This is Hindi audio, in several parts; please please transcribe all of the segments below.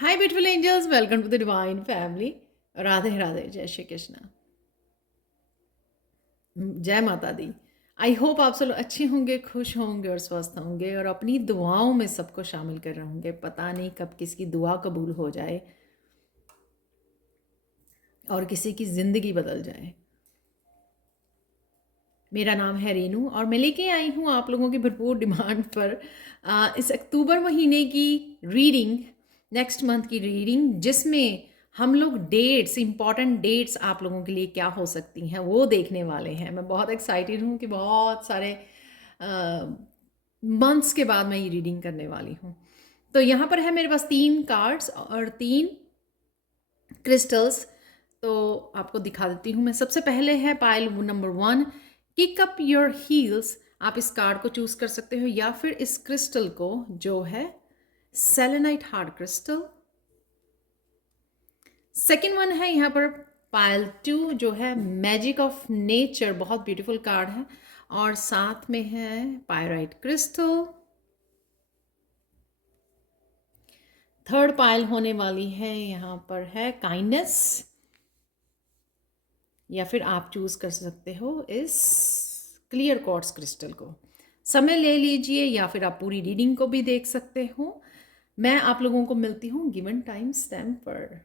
Hi beautiful angels, welcome to the divine family. Radhe Radhe, जय श्री कृष्णा, जय माता दी। आई होप आप सब लोग अच्छे होंगे, खुश होंगे और स्वस्थ होंगे और अपनी दुआओं में सबको शामिल कर रहे होंगे। पता नहीं कब किसकी दुआ कबूल हो जाए और किसी की ज़िंदगी बदल जाए। मेरा नाम है रेनू और मैं लेके आई हूँ आप लोगों की भरपूर डिमांड पर इस अक्टूबर महीने की रीडिंग, नेक्स्ट मंथ की रीडिंग, जिसमें हम लोग डेट्स, इम्पॉर्टेंट डेट्स आप लोगों के लिए क्या हो सकती हैं वो देखने वाले हैं। मैं बहुत एक्साइटेड हूँ कि बहुत सारे मंथ्स के बाद मैं ये रीडिंग करने वाली हूँ। तो यहाँ पर है मेरे पास 3 कार्ड्स और 3 क्रिस्टल्स। तो आपको दिखा देती हूँ मैं। सबसे पहले है pile number 1, kick up your heels. आप इस कार्ड को चूज कर सकते हो या फिर इस क्रिस्टल को, जो है selenite hard crystal. Second one है यहाँ पर पाइल 2, जो है मैजिक ऑफ नेचर, बहुत ब्यूटीफुल कार्ड है। और साथ में है पायराइट क्रिस्टल। थर्ड पाइल होने वाली है, यहाँ पर है काइंडनेस, या फिर आप चूज कर सकते हो इस क्लियर क्वार्ट्ज क्रिस्टल को। समय ले लीजिए या फिर आप पूरी रीडिंग को भी देख सकते हो। मैं आप लोगों को मिलती हूँ गिवन टाइम स्टैम्प पर।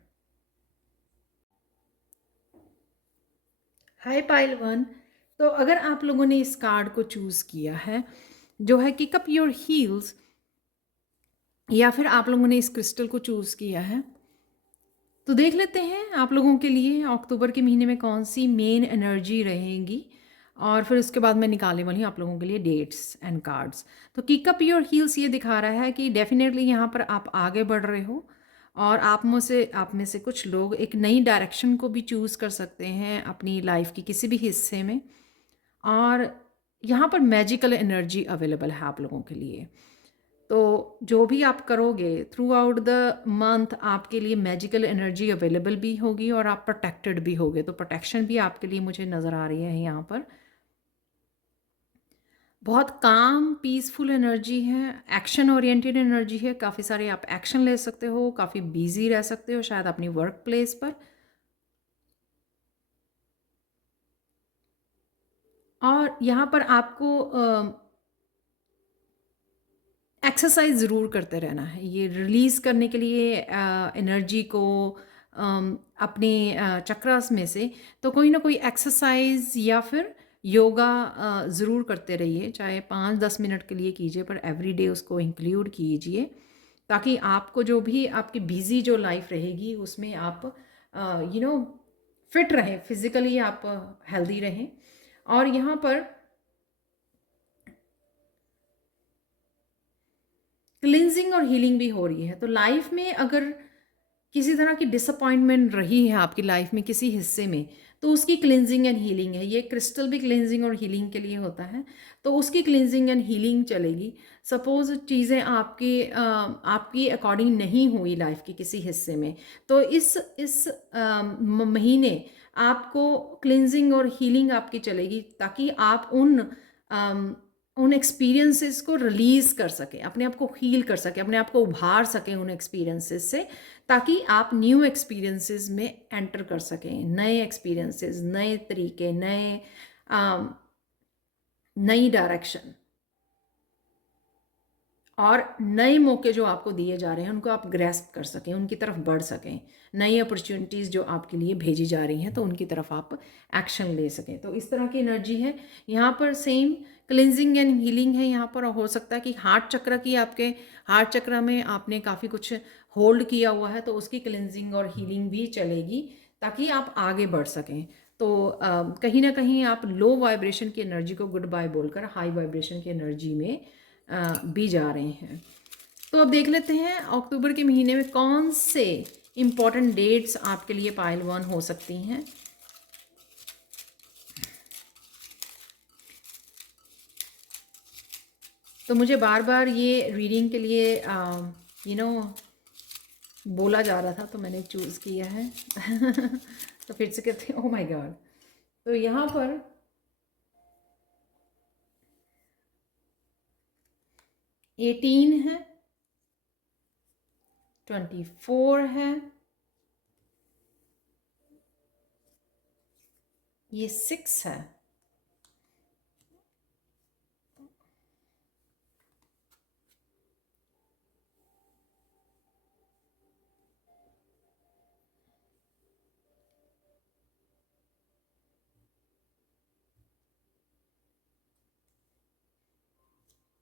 हाय पाइल 1। तो अगर आप लोगों ने इस कार्ड को चूज किया है, जो है किक अप योर हील्स, या फिर आप लोगों ने इस क्रिस्टल को चूज किया है, तो देख लेते हैं आप लोगों के लिए अक्टूबर के महीने में कौन सी मेन एनर्जी रहेगी। और फिर उसके बाद मैं निकालने वाली हूँ आप लोगों के लिए डेट्स एंड कार्ड्स। तो किक अप योर हील्स ये दिखा रहा है कि डेफिनेटली यहाँ पर आप आगे बढ़ रहे हो और आप में से कुछ लोग एक नई डायरेक्शन को भी चूज़ कर सकते हैं अपनी लाइफ की किसी भी हिस्से में। और यहाँ पर मैजिकल एनर्जी अवेलेबल है आप लोगों के लिए। तो जो भी आप करोगे थ्रू आउट द मंथ, आपके लिए मैजिकल एनर्जी अवेलेबल भी होगी और आप प्रोटेक्टेड भी होगे। तो प्रोटेक्शन भी आपके लिए मुझे नज़र आ रही है यहाँ पर। बहुत काम पीसफुल एनर्जी है, एक्शन ओरिएंटेड एनर्जी है। काफ़ी सारे आप एक्शन ले सकते हो, काफ़ी बिजी रह सकते हो शायद अपनी वर्क प्लेस पर। और यहाँ पर आपको एक्सरसाइज ज़रूर करते रहना है ये रिलीज़ करने के लिए एनर्जी को अपने चक्रास में से। तो कोई ना कोई एक्सरसाइज या फिर योगा ज़रूर करते रहिए, चाहे 5-10 मिनट के लिए कीजिए, पर एवरी डे उसको इंक्लूड कीजिए, ताकि आपको जो भी आपकी बिजी जो लाइफ रहेगी उसमें आप फिट रहें, फिजिकली आप हेल्दी रहें। और यहाँ पर क्लिनजिंग और हीलिंग भी हो रही है। तो लाइफ में अगर किसी तरह की डिसअपॉइंटमेंट रही है आपकी लाइफ में किसी हिस्से में, तो उसकी क्लिनजिंग एंड हीलिंग है। ये क्रिस्टल भी क्लिनजिंग और हीलिंग के लिए होता है, तो उसकी क्लिनजिंग एंड हीलिंग चलेगी। सपोज चीज़ें आपकी अकॉर्डिंग नहीं हुई लाइफ के किसी हिस्से में, तो इस महीने आपको क्लिनजिंग और हीलिंग आपकी चलेगी, ताकि आप उन एक्सपीरियंसेस को रिलीज़ कर सकें, अपने आप को हील कर सकें, अपने आप को उभार सकें उन एक्सपीरियंसेस से, ताकि आप न्यू एक्सपीरियंसेस में एंटर कर सकें। नए एक्सपीरियंसेस, नए तरीके, नई डायरेक्शन और नए मौके जो आपको दिए जा रहे हैं उनको आप ग्रैस्प कर सकें, उनकी तरफ बढ़ सकें। नई अपॉर्चुनिटीज़ जो आपके लिए भेजी जा रही हैं तो उनकी तरफ आप एक्शन ले सकें। तो इस तरह की एनर्जी है यहाँ पर। सेम क्लिनजिंग एंड हीलिंग है यहाँ पर। हो सकता है कि हार्ट चक्र की, आपके हार्ट चक्र में आपने काफ़ी कुछ होल्ड किया हुआ है, तो उसकी क्लिनजिंग और हीलिंग भी चलेगी, ताकि आप आगे बढ़ सकें। तो कहीं ना कहीं आप लो वाइब्रेशन की एनर्जी को गुड बाय बोलकर हाई वाइब्रेशन की एनर्जी में भी जा रहे हैं। तो अब देख लेते हैं अक्टूबर के महीने में कौन से इम्पॉर्टेंट डेट्स आपके लिए पाइल 1 हो सकती हैं। तो मुझे बार बार ये रीडिंग के लिए यू नो बोला जा रहा था, तो मैंने चूज़ किया है। तो फिर से कहते हैं, ओ माय गॉड। तो यहाँ पर 18 है, 24 है, ये 6 है,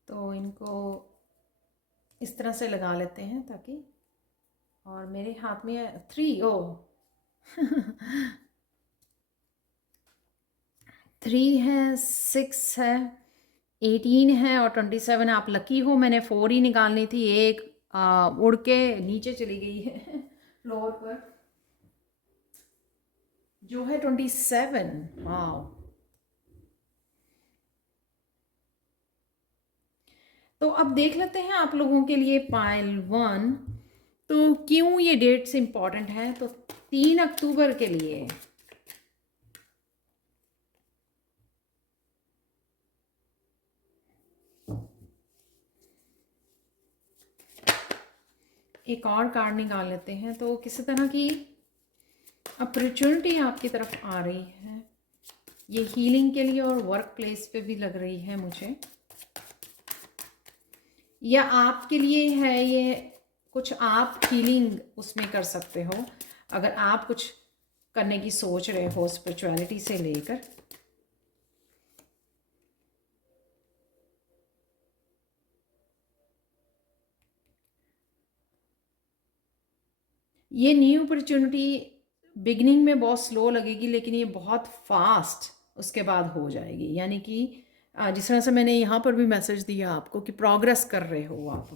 तो इनको इस तरह से लगा लेते हैं ताकि, और मेरे हाथ में 3, ओ 3 है, 6 है, 18 है और 27। आप लकी हो, मैंने 4 ही निकालनी थी, एक उड़ के नीचे चली गई है फ्लोर पर, जो है 27। वाओ। तो अब देख लेते हैं आप लोगों के लिए पाइल 1, तो क्यों ये डेट्स इंपॉर्टेंट है। तो 3 अक्टूबर के लिए एक और कार्ड निकाल लेते हैं। तो किसी तरह की अपॉर्चुनिटी आपकी तरफ आ रही है, ये हीलिंग के लिए और वर्क प्लेस पे भी लग रही है मुझे, या आपके लिए है ये कुछ, आप हीलिंग उसमें कर सकते हो अगर आप कुछ करने की सोच रहे हो स्पिरिचुअलिटी से लेकर। ये न्यू अपॉर्चुनिटी बिगनिंग में बहुत स्लो लगेगी, लेकिन ये बहुत फास्ट उसके बाद हो जाएगी। यानी कि जिस तरह से मैंने यहाँ पर भी मैसेज दिया आपको कि प्रोग्रेस कर रहे हो आप,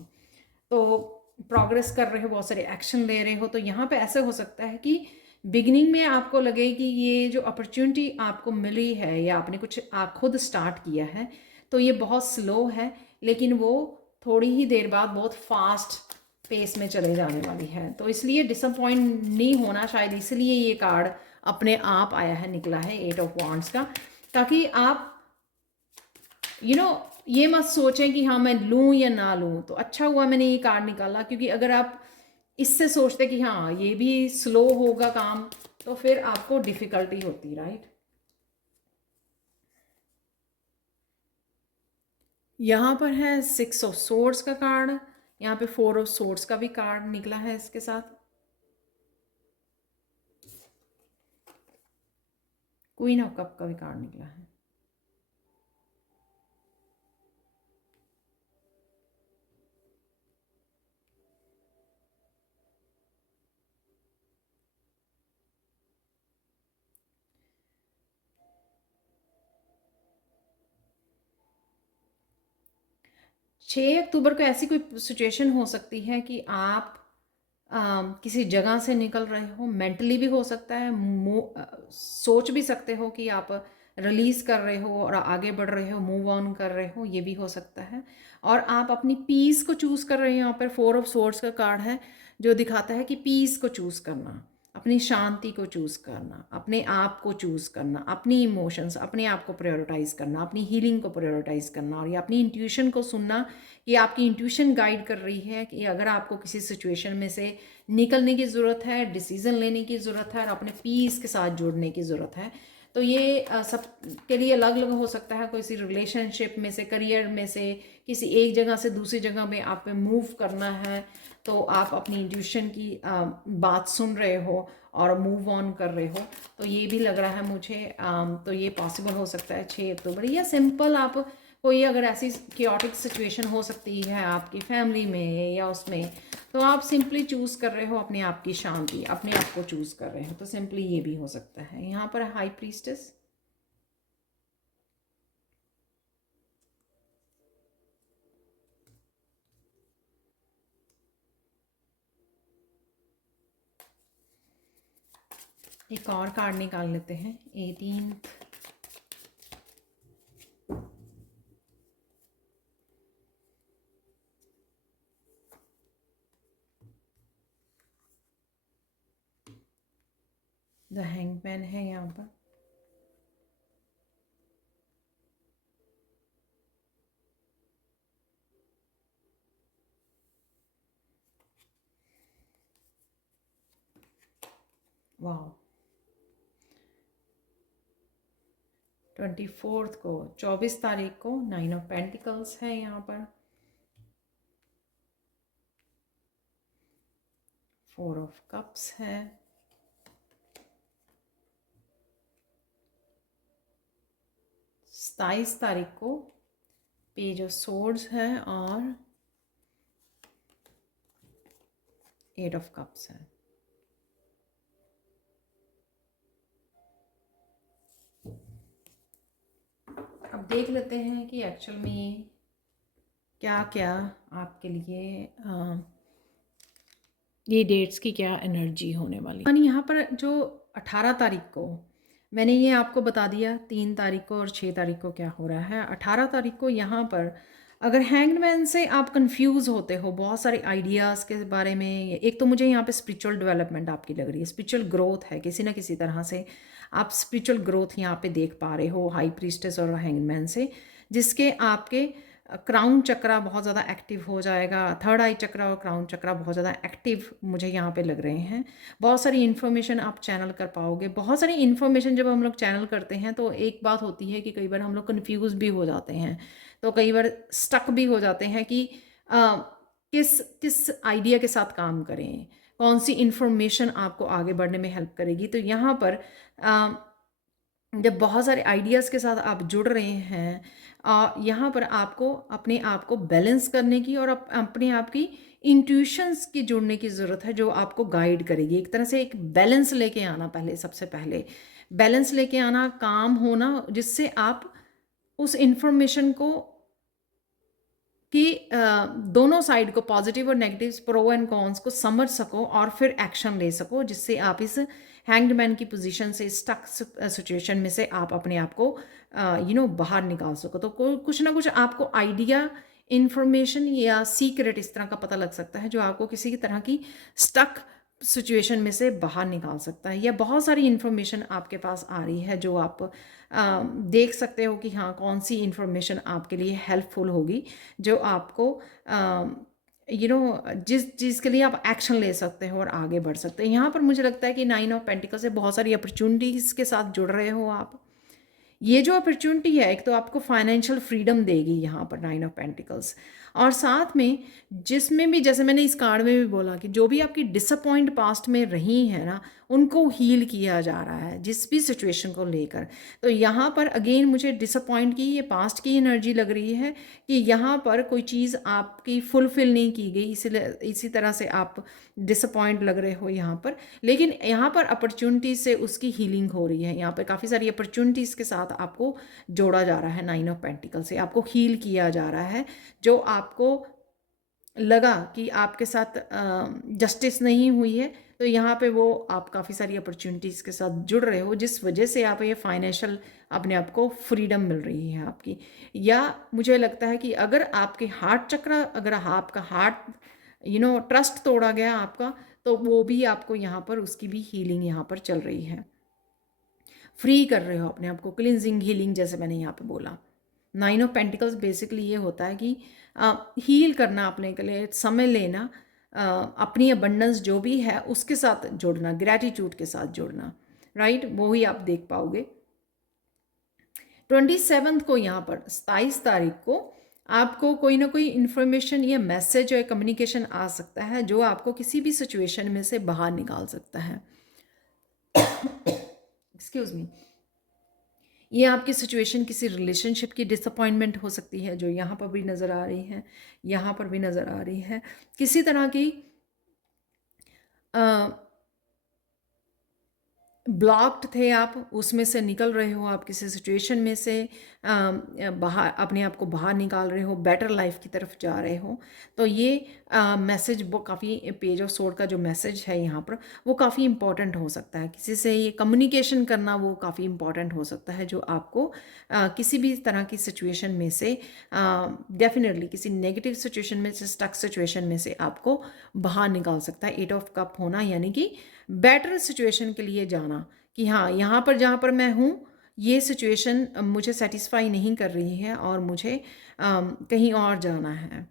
तो प्रोग्रेस कर रहे हो, बहुत सारे एक्शन ले रहे हो, तो यहाँ पे ऐसे हो सकता है कि बिगनिंग में आपको लगे कि ये जो अपॉर्चुनिटी आपको मिली है या आपने कुछ आप खुद स्टार्ट किया है, तो ये बहुत स्लो है, लेकिन वो थोड़ी ही देर बाद बहुत फास्ट पेस में चले जाने वाली है। तो इसलिए डिसअपॉइंट नहीं होना, शायद इसलिए ये कार्ड अपने आप आया है, निकला है 8 ऑफ वांड्स का, ताकि आप ये मत सोचें कि हाँ मैं लूँ या ना लूँ। तो अच्छा हुआ मैंने ये कार्ड निकाला, क्योंकि अगर आप इससे सोचते कि हाँ ये भी स्लो होगा काम, तो फिर आपको डिफिकल्टी होती, राइट। यहाँ पर है 6 ऑफ सोर्ड्स का कार्ड, यहाँ पे 4 ऑफ सोर्ड्स का भी कार्ड निकला है इसके साथ, क्वीन ऑफ कप का भी कार्ड निकला है। 6 अक्टूबर को ऐसी कोई सिचुएशन हो सकती है कि आप किसी जगह से निकल रहे हो, मेंटली भी हो सकता है, सोच भी सकते हो कि आप रिलीज कर रहे हो और आगे बढ़ रहे हो, मूव ऑन कर रहे हो, ये भी हो सकता है। और आप अपनी पीस को चूज कर रहे हो। यहाँ पर 4 ऑफ सोर्ड्स का कार्ड है, जो दिखाता है कि पीस को चूज करना, अपनी शांति को चूज करना, अपने आप को चूज करना, अपनी इमोशंस, अपने आप को प्रायोरिटाइज करना, अपनी हीलिंग को प्रायोरिटाइज करना, और ये अपनी इंट्यूशन को सुनना। ये आपकी इंट्यूशन गाइड कर रही है कि अगर आपको किसी सिचुएशन में से निकलने की ज़रूरत है, डिसीज़न लेने की ज़रूरत है और अपने पीस के साथ जुड़ने की ज़रूरत है, तो ये सब के लिए अलग अलग हो सकता है। किसी रिलेशनशिप में से, करियर में से, किसी एक जगह से दूसरी जगह में आप पे मूव करना है, तो आप अपनी इंट्यूशन की बात सुन रहे हो और मूव ऑन कर रहे हो, तो ये भी लग रहा है मुझे। तो ये पॉसिबल हो सकता है 6 अक्टूबर, या सिंपल आप कोई अगर ऐसी क्योटिक सिचुएशन हो सकती है आपकी फैमिली में या उसमें, तो आप सिंपली चूज कर रहे हो अपने आप की शांति, अपने आप को चूज कर रहे हो, तो सिंपली ये भी हो सकता है। यहाँ पर हाई प्रीस्टेस, एक और कार्ड निकाल लेते हैं। 18th, द हैंगमैन है यहाँ पर। वाह, 24 को, 24 तारीख को 9 ऑफ पेंटिकल्स है यहाँ पर, 4 ऑफ कप्स है, 27 तारीख को पेज ऑफ सोर्ड्स है और 8 ऑफ कप्स है। अब देख लेते हैं कि एक्चुअल में क्या क्या आपके लिए ये डेट्स की क्या एनर्जी होने वाली है। यहाँ पर जो 18 तारीख को मैंने ये आपको बता दिया, 3 तारीख को और 6 तारीख को क्या हो रहा है। 18 तारीख को यहाँ पर अगर हैंग्ड मैन से आप कंफ्यूज होते हो बहुत सारे आइडियाज़ के बारे में, एक तो मुझे यहाँ पे स्पिरिचुअल डेवलपमेंट आपकी लग रही है, स्पिरिचुअल ग्रोथ है, किसी ना किसी तरह से आप स्पिरिचुअल ग्रोथ यहाँ पे देख पा रहे हो हाई प्रीस्टेस और हैंग्ड मैन से, जिसके आपके क्राउन चक्रा बहुत ज़्यादा एक्टिव हो जाएगा, थर्ड आई चक्रा और क्राउन चक्रा बहुत ज़्यादा एक्टिव मुझे यहाँ पे लग रहे हैं। बहुत सारी इन्फॉर्मेशन आप चैनल कर पाओगे। बहुत सारी इन्फॉर्मेशन जब हम लोग चैनल करते हैं तो एक बात होती है कि कई बार हम लोग कन्फ्यूज़ भी हो जाते हैं, तो कई बार स्टक भी हो जाते हैं कि किस किस आइडिया के साथ काम करें, कौन सी इन्फॉर्मेशन आपको आगे बढ़ने में हेल्प करेगी। तो यहाँ पर जब बहुत सारे आइडियाज़ के साथ आप जुड़ रहे हैं, यहाँ पर आपको अपने आप को बैलेंस करने की और अपने आप की इंट्यूशंस की जुड़ने की ज़रूरत है, जो आपको गाइड करेगी। एक तरह से एक बैलेंस लेके आना, पहले सबसे पहले बैलेंस लेके आना, काम होना, जिससे आप उस इंफॉर्मेशन को कि दोनों साइड को, पॉजिटिव और नेगेटिव, प्रो एंड कॉन्स को समझ सको और फिर एक्शन ले सको, जिससे आप इस हैंग्ड मैन की पोजीशन से, स्टक सिचुएशन में से आप अपने आप को बाहर निकाल सको। तो कुछ ना कुछ आपको आइडिया, इंफॉर्मेशन या सीक्रेट इस तरह का पता लग सकता है जो आपको किसी की तरह की स्टक सिचुएशन में से बाहर निकाल सकता है। या बहुत सारी इन्फॉर्मेशन आपके पास आ रही है जो आप देख सकते हो कि हाँ कौन सी इन्फॉर्मेशन आपके लिए हेल्पफुल होगी, जो आपको जिस चीज़ के लिए आप एक्शन ले सकते हो और आगे बढ़ सकते हैं। यहाँ पर मुझे लगता है कि 9 ऑफ पेंटिकल से बहुत सारी अपॉर्चुनिटीज़ के साथ जुड़ रहे हो आप। ये जो अपॉर्चुनिटी है, एक तो आपको फाइनेंशियल फ्रीडम देगी यहाँ पर 9 ऑफ पेंटिकल्स, और साथ में जिसमें भी, जैसे मैंने इस कार्ड में भी बोला कि जो भी आपकी डिसअपॉइंट पास्ट में रही है ना, उनको हील किया जा रहा है जिस भी सिचुएशन को लेकर। तो यहाँ पर अगेन मुझे डिसअपॉइंट की, ये पास्ट की एनर्जी लग रही है कि यहाँ पर कोई चीज़ आपकी फुलफिल नहीं की गई, इसलिए इसी तरह से आप डिसअपॉइंट लग रहे हो यहाँ पर। लेकिन यहाँ पर अपॉर्चुनिटीज से उसकी हीलिंग हो रही है। यहाँ पर काफ़ी सारी अपॉर्चुनिटीज़ के साथ आपको जोड़ा जा रहा है, 9 ऑफ पेंटिकल से आपको हील किया जा रहा है। जो आपको लगा कि आपके साथ जस्टिस नहीं हुई है, तो यहाँ पे वो आप काफ़ी सारी अपॉर्चुनिटीज़ के साथ जुड़ रहे हो, जिस वजह से आप ये फाइनेंशियल अपने आप को फ्रीडम मिल रही है आपकी। या मुझे लगता है कि अगर आपके हार्ट चक्र, अगर आपका हार्ट ट्रस्ट तोड़ा गया आपका, तो वो भी आपको यहाँ पर उसकी भी हीलिंग यहाँ पर चल रही है। फ्री कर रहे हो अपने आप को, क्लिनजिंग, हीलिंग, जैसे मैंने यहाँ पे बोला। 9 ऑफ पेंटिकल्स बेसिकली ये होता है कि हील करना, अपने के लिए समय लेना, अपनी अबंडेंस जो भी है उसके साथ जुड़ना, ग्रैटिट्यूड के साथ जुड़ना, राइट, वो ही आप देख पाओगे। 27 को, यहाँ पर 27 तारीख को आपको कोई ना कोई इन्फॉर्मेशन या मैसेज या कम्युनिकेशन आ सकता है जो आपको किसी भी सिचुएशन में से बाहर निकाल सकता है। Excuse me. ये आपकी सिचुएशन किसी रिलेशनशिप की डिसअपॉइंटमेंट हो सकती है, जो यहाँ पर भी नज़र आ रही है, यहाँ पर भी नज़र आ रही है। किसी तरह की ब्लॉक्ड थे आप, उसमें से निकल रहे हो, आप किसी सिचुएशन में से बाहर, अपने आप को बाहर निकाल रहे हो, बेटर लाइफ की तरफ जा रहे हो। तो ये मैसेज वो काफ़ी, पेज ऑफ सोर्ड का जो मैसेज है यहाँ पर, वो काफ़ी इंपॉर्टेंट हो सकता है। किसी से ये कम्युनिकेशन करना वो काफ़ी इंपॉर्टेंट हो सकता है, जो आपको किसी भी तरह की सिचुएशन में से, डेफिनेटली किसी नेगेटिव सिचुएशन में से, स्टक सिचुएशन में से आपको बाहर निकाल सकता है। 8 ऑफ कप होना यानी कि बेटर सिचुएशन के लिए जाना, कि हाँ यहाँ पर जहाँ पर मैं हूँ, ये सिचुएशन मुझे सेटिस्फाई नहीं कर रही है और मुझे कहीं और जाना है,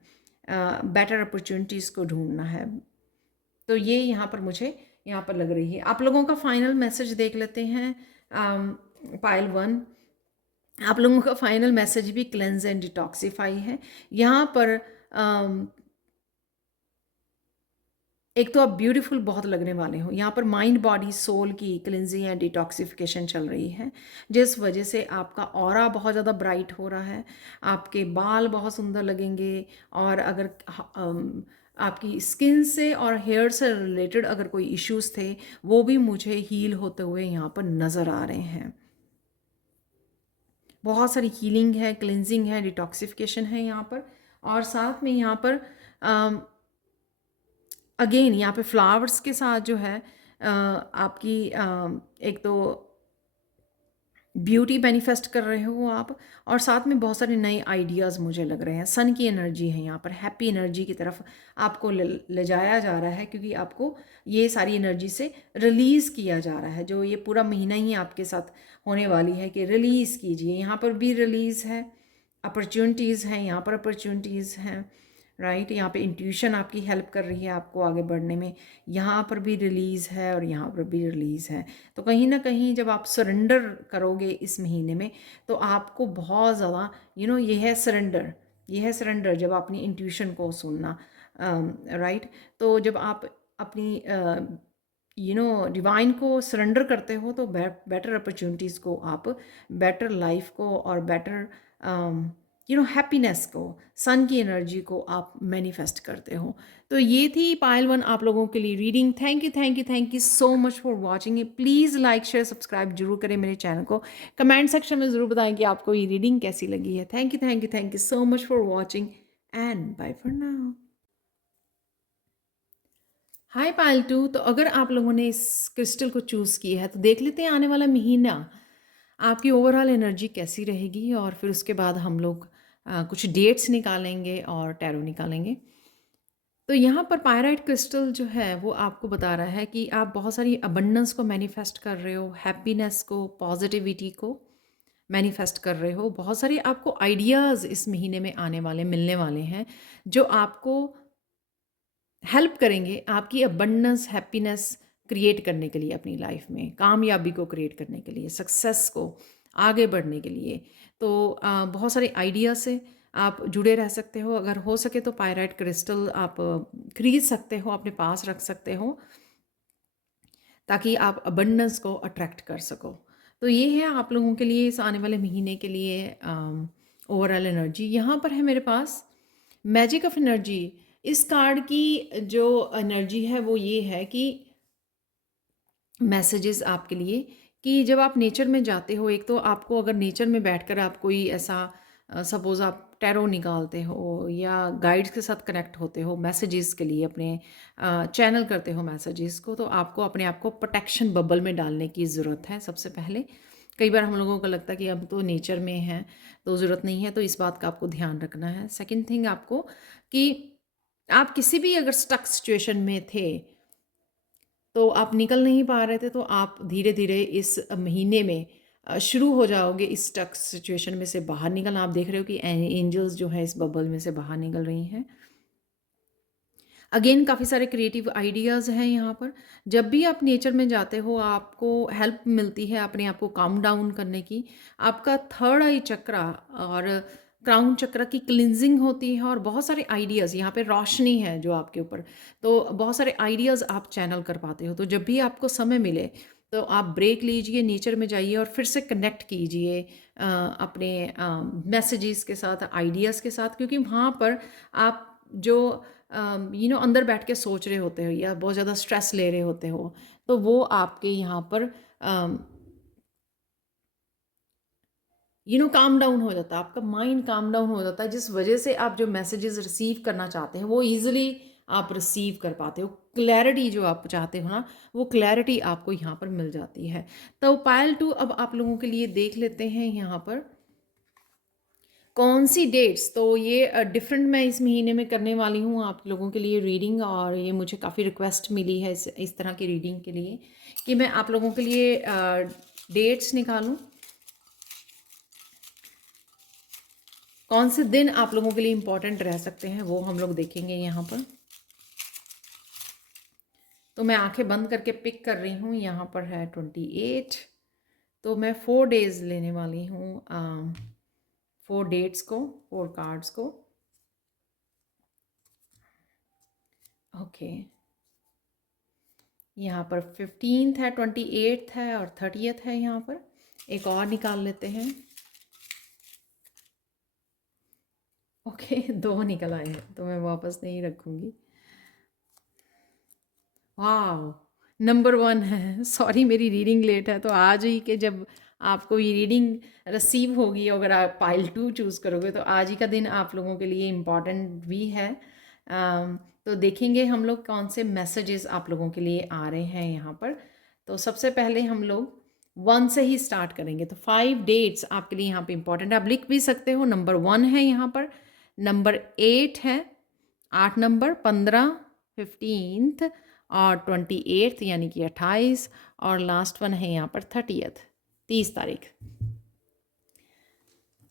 बेटर अपॉर्चुनिटीज़ को ढूंढना है। तो ये यहाँ पर मुझे यहाँ पर लग रही है। आप लोगों का फाइनल मैसेज देख लेते हैं। पाइल 1, आप लोगों का फाइनल मैसेज भी क्लेंज एंड डिटॉक्सिफाई है। यहाँ पर एक तो आप ब्यूटीफुल बहुत लगने वाले हो। यहाँ पर माइंड बॉडी सोल की क्लिनजिंग एंड डिटॉक्सिफिकेशन चल रही है, जिस वजह से आपका ऑरा बहुत ज़्यादा ब्राइट हो रहा है, आपके बाल बहुत सुंदर लगेंगे। और अगर आपकी स्किन से और हेयर से रिलेटेड अगर कोई इश्यूज थे, वो भी मुझे हील होते हुए यहाँ पर नज़र आ रहे हैं। बहुत सारी हीलिंग है, क्लिनजिंग है, डिटॉक्सिफिकेशन है यहाँ पर। और साथ में यहाँ पर अगेन यहाँ पे फ्लावर्स के साथ जो है आपकी एक तो ब्यूटी मैनिफेस्ट कर रहे हो आप, और साथ में बहुत सारे नए आइडियाज़ मुझे लग रहे हैं। सन की एनर्जी है यहाँ पर, हैप्पी एनर्जी की तरफ आपको ले जाया जा रहा है, क्योंकि आपको ये सारी एनर्जी से रिलीज़ किया जा रहा है। जो ये पूरा महीना ही आपके साथ होने वाली है कि रिलीज़ कीजिए। यहाँ पर भी रिलीज़ है, अपॉर्चुनिटीज़ हैं, यहाँ पर अपॉर्चुनिटीज़ हैं, राइट। यहाँ पे इंट्यूशन आपकी हेल्प कर रही है आपको आगे बढ़ने में। यहाँ पर भी रिलीज़ है और यहाँ पर भी रिलीज़ है। तो कहीं ना कहीं जब आप सरेंडर करोगे इस महीने में, तो आपको बहुत ज़्यादा ये है सरेंडर, ये है सरेंडर जब अपनी इंट्यूशन को सुनना, राइट। तो जब आप अपनी डिवाइन को सरेंडर करते हो, तो बेटर अपॉर्चुनिटीज़ को आप, बेटर लाइफ को और बेटर हैप्पीनेस को, सन की एनर्जी को आप मैनिफेस्ट करते हो। तो ये थी पायल 1 आप लोगों के लिए reading. Thank you thank you thank you so much for watching it. Please like share subscribe जरूर करें मेरे चैनल को। कमेंट सेक्शन में ज़रूर बताएं कि आपको ये रीडिंग कैसी लगी है। Thank you so much for watching and bye for now. Hi Payal 2, तो अगर आप लोगों ने इस क्रिस्टल को चूज़ किया है, तो देख लेते हैं आने वाला महीना आपकी ओवरऑल एनर्जी कैसी रहेगी, और फिर उसके बाद हम लोग कुछ डेट्स निकालेंगे और टैरो निकालेंगे। तो यहाँ पर पायराइट क्रिस्टल जो है वो आपको बता रहा है कि आप बहुत सारी अबंडेंस को मैनिफेस्ट कर रहे हो, हैप्पीनेस को, पॉजिटिविटी को मैनिफेस्ट कर रहे हो। बहुत सारी आपको आइडियाज़ इस महीने में आने वाले, मिलने वाले हैं, जो आपको हेल्प करेंगे आपकी अबंडेंस, हैप्पीनेस क्रिएट करने के लिए, अपनी लाइफ में कामयाबी को क्रिएट करने के लिए, सक्सेस को आगे बढ़ने के लिए। तो बहुत सारे आइडिया से आप जुड़े रह सकते हो। अगर हो सके तो पायराइट क्रिस्टल आप खरीद सकते हो, अपने पास रख सकते हो, ताकि आप अबंडेंस को अट्रैक्ट कर सको। तो ये है आप लोगों के लिए इस आने वाले महीने के लिए ओवरऑल एनर्जी। यहाँ पर है मेरे पास मैजिक ऑफ एनर्जी। इस कार्ड की जो एनर्जी है वो ये है कि मैसेजेस आपके लिए, कि जब आप नेचर में जाते हो, एक तो आपको अगर नेचर में बैठकर आप कोई ऐसा सपोज़ आप टैरो निकालते हो या गाइड्स के साथ कनेक्ट होते हो मैसेजेस के लिए, अपने चैनल करते हो मैसेजेस को, तो आपको अपने आप को प्रोटेक्शन बबल में डालने की ज़रूरत है। सबसे पहले कई बार हम लोगों को लगता है कि अब तो नेचर में है तो ज़रूरत नहीं है, तो इस बात का आपको ध्यान रखना है। सेकेंड थिंग आपको, कि आप किसी भी अगर स्टक सिचुएशन में थे, तो आप निकल नहीं पा रहे थे, तो आप धीरे धीरे इस महीने में शुरू हो जाओगे इस स्टक सिचुएशन में से बाहर निकलना। आप देख रहे हो कि एंजल्स जो है इस बबल में से बाहर निकल रही हैं। अगेन काफ़ी सारे क्रिएटिव आइडियाज़ हैं यहाँ पर। जब भी आप नेचर में जाते हो, आपको हेल्प मिलती है अपने आप को काम डाउन करने की। आपका थर्ड आई चक्रा और क्राउन चक्र की क्लिनजिंग होती है, और बहुत सारे आइडियाज़, यहाँ पे रोशनी है जो आपके ऊपर, तो बहुत सारे आइडियाज़ आप चैनल कर पाते हो। तो जब भी आपको समय मिले, तो आप ब्रेक लीजिए, नेचर में जाइए और फिर से कनेक्ट कीजिए अपने मैसेजेस के साथ, आइडियाज़ के साथ, क्योंकि वहाँ पर आप जो अंदर बैठ के सोच रहे होते हो या बहुत ज़्यादा स्ट्रेस ले रहे होते हो, तो वो आपके यहाँ पर काम डाउन हो जाता है, आपका माइंड काम डाउन हो जाता है, जिस वजह से आप जो मैसेजेस रिसीव करना चाहते हैं वो ईजिली आप रिसीव कर पाते हो। क्लैरिटी जो आप चाहते हो ना, वो क्लैरिटी आपको यहाँ पर मिल जाती है। तो पायल 2 अब आप लोगों के लिए देख लेते हैं यहाँ पर कौन सी डेट्स। तो ये डिफरेंट मैं इस महीने में करने वाली हूँ आप लोगों के लिए रीडिंग, और ये मुझे काफ़ी रिक्वेस्ट मिली है इस तरह की रीडिंग के लिए, कि मैं आप लोगों के लिए डेट्स निकालूं। कौन से दिन आप लोगों के लिए इम्पोर्टेंट रह सकते हैं वो हम लोग देखेंगे यहाँ पर। तो मैं आंखें बंद करके पिक कर रही हूँ। यहाँ पर है 28, तो मैं 4 डेज़ लेने वाली हूँ, 4 डेट्स को, 4 कार्ड्स को। ओके, यहाँ पर 15th है, 28th है और 30th है। यहाँ पर एक और निकाल लेते हैं। ओके, 2 निकल आए हैं तो मैं वापस नहीं रखूँगी। वाह, नंबर 1 है। सॉरी मेरी रीडिंग लेट है, तो आज ही के जब आपको ये रीडिंग रिसीव होगी, अगर आप पाइल 2 चूज़ करोगे तो आज ही का दिन आप लोगों के लिए इम्पॉर्टेंट भी है। तो देखेंगे हम लोग कौन से मैसेजेस आप लोगों के लिए आ रहे हैं यहाँ पर। तो सबसे पहले हम लोग 1 से ही स्टार्ट करेंगे। तो 5 डेट्स आपके लिए यहाँ पे इम्पॉर्टेंट है, आप लिख भी सकते हो। नंबर 1 है यहाँ पर, नंबर 8 है, 8 नंबर, 15, 15th और 28th यानी कि 28, और लास्ट वन है यहाँ पर 30th, 30 तारीख।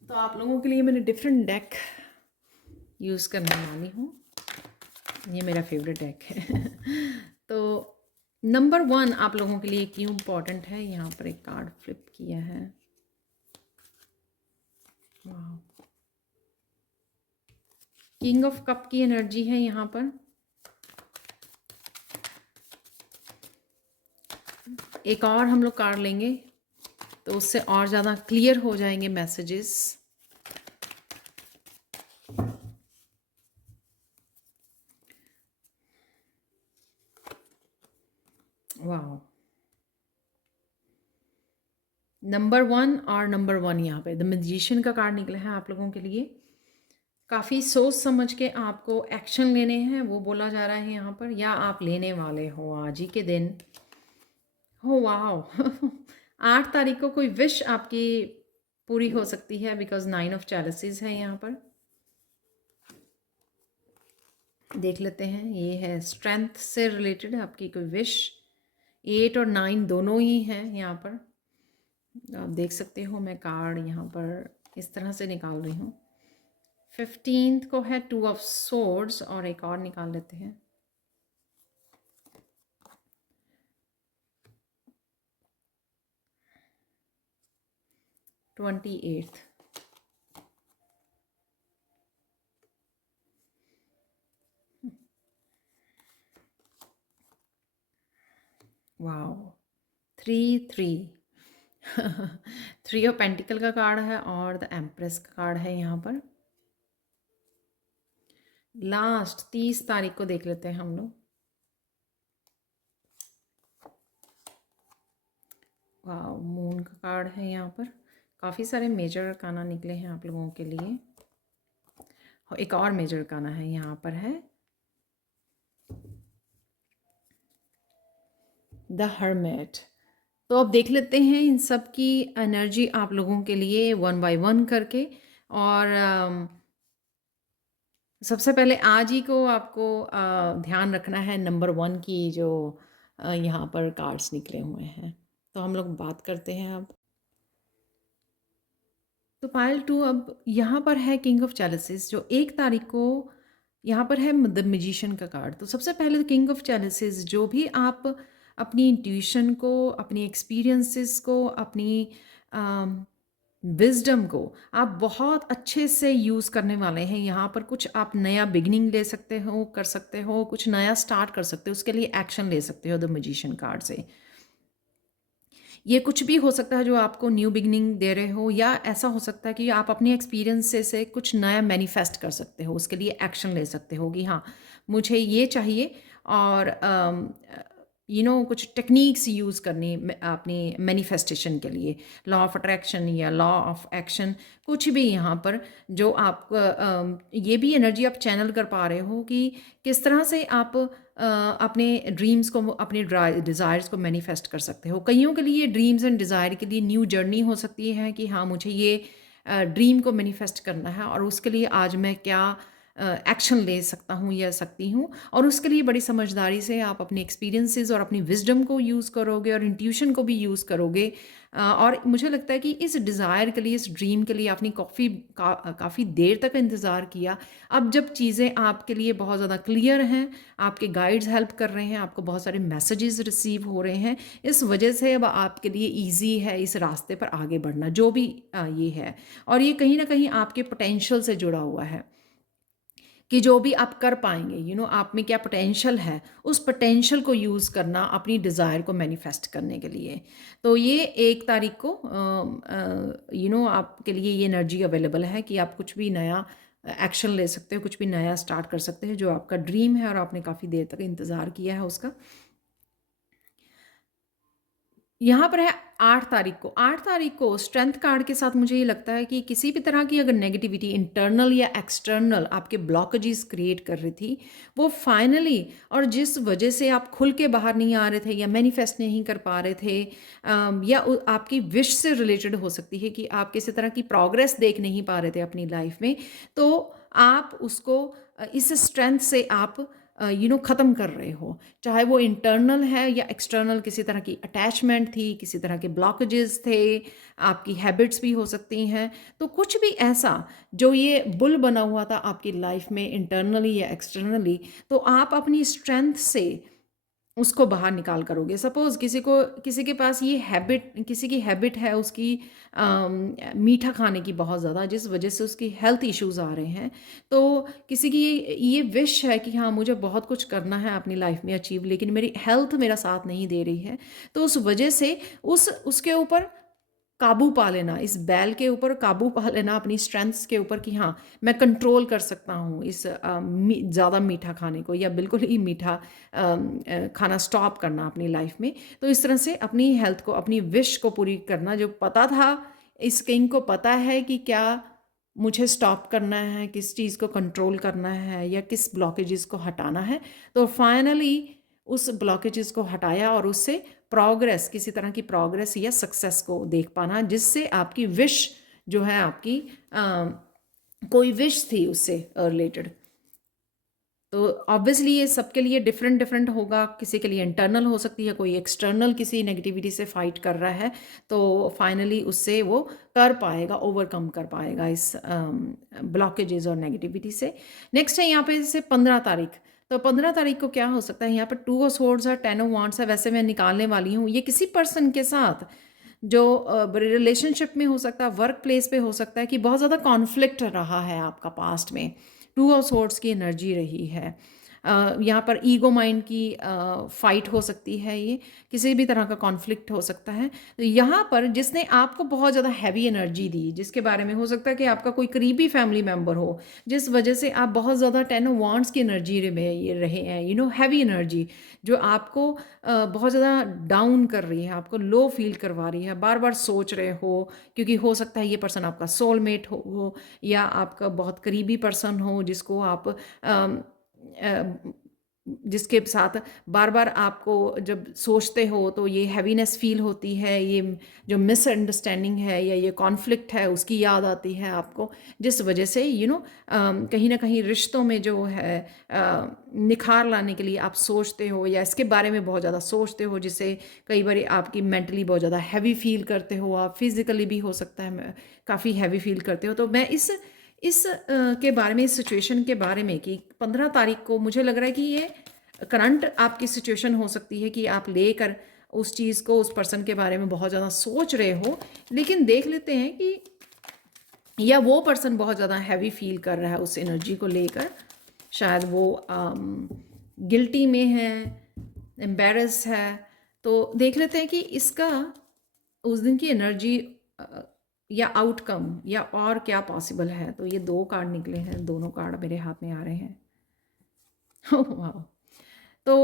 तो आप लोगों के लिए मैंने डिफरेंट डेक यूज़ करने वाली हूँ। ये मेरा फेवरेट डेक है। तो नंबर 1 आप लोगों के लिए क्यों इम्पोर्टेंट है, यहाँ पर एक कार्ड फ्लिप किया है। वाह, किंग ऑफ कप की एनर्जी है यहाँ पर। एक और हम लोग कार्ड लेंगे तो उससे और ज़्यादा क्लियर हो जाएंगे मैसेजेस। वाह, नंबर 1 और नंबर 1 यहाँ पे द मैजिशियन का कार्ड निकला है आप लोगों के लिए। काफ़ी सोच समझ के आपको एक्शन लेने हैं, वो बोला जा रहा है यहाँ पर, या आप लेने वाले हो आज ही के दिन। हो वाह। 8 तारीख को कोई विश आपकी पूरी हो सकती है, बिकॉज 9 ऑफ चैलेंजेस है यहाँ पर। देख लेते हैं, ये है स्ट्रेंथ से रिलेटेड आपकी कोई विश। 8 और 9 दोनों ही हैं यहाँ पर। आप देख सकते हो, मैं कार्ड यहाँ पर इस तरह से निकाल रही हूँ। 15th को है 2 ऑफ सोर्ड्स, और एक और निकाल लेते हैं। Twenty 8th, wow, 3 3 of pentacle का कार्ड है और द एम्प्रेस का कार्ड है यहाँ पर। लास्ट 30 तारीख को देख लेते हैं हम लोग। वाह, मून का कार्ड है यहाँ पर। काफ़ी सारे मेजर अरकाना निकले हैं आप लोगों के लिए। एक और मेजर अरकाना है यहाँ पर, है द हर्मिट। तो अब देख लेते हैं इन सब की एनर्जी आप लोगों के लिए 1 बाय 1 करके। और सबसे पहले आज ही को आपको ध्यान रखना है नंबर 1 की जो यहाँ पर कार्ड्स निकले हुए हैं। तो हम लोग बात करते हैं अब। तो पायल 2 अब यहाँ पर है किंग ऑफ चैलेंजेस, जो 1 तारीख को यहाँ पर है द मैजिशियन का कार्ड। तो सबसे पहले किंग ऑफ चैलेंजेस, जो भी आप अपनी इंट्यूशन को, अपनी एक्सपीरियंसेस को, अपनी विजडम को आप बहुत अच्छे से यूज़ करने वाले हैं। यहाँ पर कुछ आप नया बिगनिंग ले सकते हो, कर सकते हो, कुछ नया स्टार्ट कर सकते हो, उसके लिए एक्शन ले सकते हो द मैजिशियन कार्ड से। ये कुछ भी हो सकता है जो आपको न्यू बिगनिंग दे रहे हो, या ऐसा हो सकता है कि आप अपने एक्सपीरियंस से कुछ नया मैनिफेस्ट कर सकते हो, उसके लिए एक्शन ले सकते हो कि हाँ मुझे ये चाहिए। और कुछ टेक्निक्स यूज़ करनी अपनी मैनिफेस्टेशन के लिए, लॉ ऑफ अट्रैक्शन या लॉ ऑफ एक्शन, कुछ भी यहाँ पर जो आप ये भी एनर्जी आप चैनल कर पा रहे हो कि किस तरह से आप अपने ड्रीम्स को, अपने डिज़ायर्स को मैनिफेस्ट कर सकते हो। कईयों के लिए ड्रीम्स एंड डिज़ायर के लिए न्यू जर्नी हो सकती है कि हाँ मुझे ये ड्रीम को मैनिफेस्ट करना है, और उसके लिए आज मैं क्या एक्शन ले सकता हूँ या सकती हूँ। और उसके लिए बड़ी समझदारी से आप अपने एक्सपीरियंसेस और अपनी विजडम को यूज़ करोगे और इंट्यूशन को भी यूज़ करोगे। और मुझे लगता है कि इस डिज़ायर के लिए, इस ड्रीम के लिए आपने काफ़ी देर तक इंतज़ार किया। अब जब चीज़ें आपके लिए बहुत ज़्यादा क्लियर हैं, आपके गाइड्स हेल्प कर रहे हैं, आपको बहुत सारे मैसेजेस रिसीव हो रहे हैं, इस वजह से अब आपके लिए ईजी है इस रास्ते पर आगे बढ़ना, जो भी ये है। और ये कहीं ना कहीं आपके पोटेंशियल से जुड़ा हुआ है कि जो भी आप कर पाएंगे, आप में क्या पोटेंशियल है, उस पोटेंशियल को यूज़ करना अपनी डिज़ायर को मैनिफेस्ट करने के लिए। तो ये 1 तारीख को आपके लिए ये एनर्जी अवेलेबल है कि आप कुछ भी नया एक्शन ले सकते हो, कुछ भी नया स्टार्ट कर सकते हो जो आपका ड्रीम है और आपने काफ़ी देर तक इंतज़ार किया है उसका। यहाँ पर है 8 तारीख को। 8 तारीख को स्ट्रेंथ कार्ड के साथ मुझे ये लगता है कि किसी भी तरह की अगर नेगेटिविटी इंटरनल या एक्सटर्नल आपके ब्लॉकेजेस क्रिएट कर रही थी, वो फाइनली, और जिस वजह से आप खुल के बाहर नहीं आ रहे थे या मैनिफेस्ट नहीं कर पा रहे थे, या आपकी विश से रिलेटेड हो सकती है कि आप किसी तरह की प्रोग्रेस देख नहीं पा रहे थे अपनी लाइफ में, तो आप उसको इस स्ट्रेंथ से आप ख़त्म कर रहे हो। चाहे वो इंटरनल है या एक्सटर्नल, किसी तरह की अटैचमेंट थी, किसी तरह के ब्लॉकेजेस थे, आपकी हैबिट्स भी हो सकती हैं। तो कुछ भी ऐसा जो ये बुल बना हुआ था आपकी लाइफ में इंटरनली या एक्सटर्नली, तो आप अपनी स्ट्रेंथ से उसको बाहर निकाल करोगे। सपोज़ किसी के पास ये हैबिट, किसी की हैबिट है उसकी मीठा खाने की बहुत ज़्यादा, जिस वजह से उसकी हेल्थ इश्यूज़ आ रहे हैं। तो किसी की ये विश है कि हाँ, मुझे बहुत कुछ करना है अपनी लाइफ में अचीव, लेकिन मेरी हेल्थ मेरा साथ नहीं दे रही है। तो उस वजह से उसके ऊपर काबू पा लेना, इस बैल के ऊपर काबू पा लेना अपनी स्ट्रेंथ्स के ऊपर कि हाँ, मैं कंट्रोल कर सकता हूँ इस ज़्यादा मीठा खाने को, या बिल्कुल ही मीठा खाना स्टॉप करना अपनी लाइफ में। तो इस तरह से अपनी हेल्थ को, अपनी विश को पूरी करना, जो पता था, इस किंग को पता है कि क्या मुझे स्टॉप करना है, किस चीज़ को कंट्रोल करना है या किस ब्लॉकेजेस को हटाना है। तो फाइनली उस ब्लॉकेजेस को हटाया और उससे प्रोग्रेस, किसी तरह की प्रोग्रेस या सक्सेस को देख पाना, जिससे आपकी विश जो है, आपकी कोई विश थी उससे रिलेटेड। तो ऑब्वियसली ये सबके लिए डिफरेंट डिफरेंट होगा। किसी के लिए इंटरनल हो सकती है, कोई एक्सटर्नल किसी नेगेटिविटी से फाइट कर रहा है, तो फाइनली उससे वो कर पाएगा, ओवरकम कर पाएगा इस ब्लॉकेजेस और नेगेटिविटी से। नेक्स्ट है यहाँ पे जैसे 15 तारीख। तो 15 तारीख को क्या हो सकता है, यहाँ पर 2 ऑफ स्वॉर्ड्स है, 10 ऑफ वांड्स है। वैसे मैं निकालने वाली हूँ, ये किसी पर्सन के साथ जो रिलेशनशिप में हो सकता है, वर्क प्लेस पे हो सकता है कि बहुत ज़्यादा कॉन्फ्लिक्ट रहा है आपका पास्ट में। 2 ऑफ स्वॉर्ड्स की एनर्जी रही है। यहाँ पर ईगो माइंड की फाइट हो सकती है, ये किसी भी तरह का कॉन्फ्लिक्ट हो सकता है। तो यहाँ पर जिसने आपको बहुत ज़्यादा हैवी एनर्जी दी, जिसके बारे में हो सकता है कि आपका कोई करीबी फैमिली मेम्बर हो, जिस वजह से आप बहुत ज़्यादा 10 ऑफ वांड्स की एनर्जी में ये रहे हैं, हैवी एनर्जी जो आपको बहुत ज़्यादा डाउन कर रही है, आपको लो फील करवा रही है, बार बार सोच रहे हो, क्योंकि हो सकता है ये पर्सन आपका सोलमेट हो या आपका बहुत करीबी पर्सन हो, जिसको आप जिसके साथ बार बार आपको जब सोचते हो तो ये हैवीनेस फील होती है, ये जो मिसअंडरस्टैंडिंग है या ये कॉन्फ्लिक्ट है उसकी याद आती है आपको, जिस वजह से कहीं ना कहीं रिश्तों में जो है निखार लाने के लिए आप सोचते हो या इसके बारे में बहुत ज़्यादा सोचते हो, जिससे कई बार आपकी मेंटली बहुत ज़्यादा हैवी फील करते हो, आप फिज़िकली भी हो सकता है काफ़ी हैवी फील करते हो। तो मैं इस के बारे में, इस सिचुएशन के बारे में कि 15 तारीख को मुझे लग रहा है कि ये करंट आपकी सिचुएशन हो सकती है कि आप लेकर उस चीज़ को, उस पर्सन के बारे में बहुत ज़्यादा सोच रहे हो, लेकिन देख लेते हैं कि या वो पर्सन बहुत ज़्यादा हैवी फील कर रहा है उस एनर्जी को लेकर, शायद वो गिल्टी में है, एम्बेरस है। तो देख लेते हैं कि इसका उस दिन की एनर्जी या आउटकम या और क्या पॉसिबल है। तो ये 2 कार्ड निकले हैं, दोनों कार्ड मेरे हाथ में आ रहे हैं। वाह! तो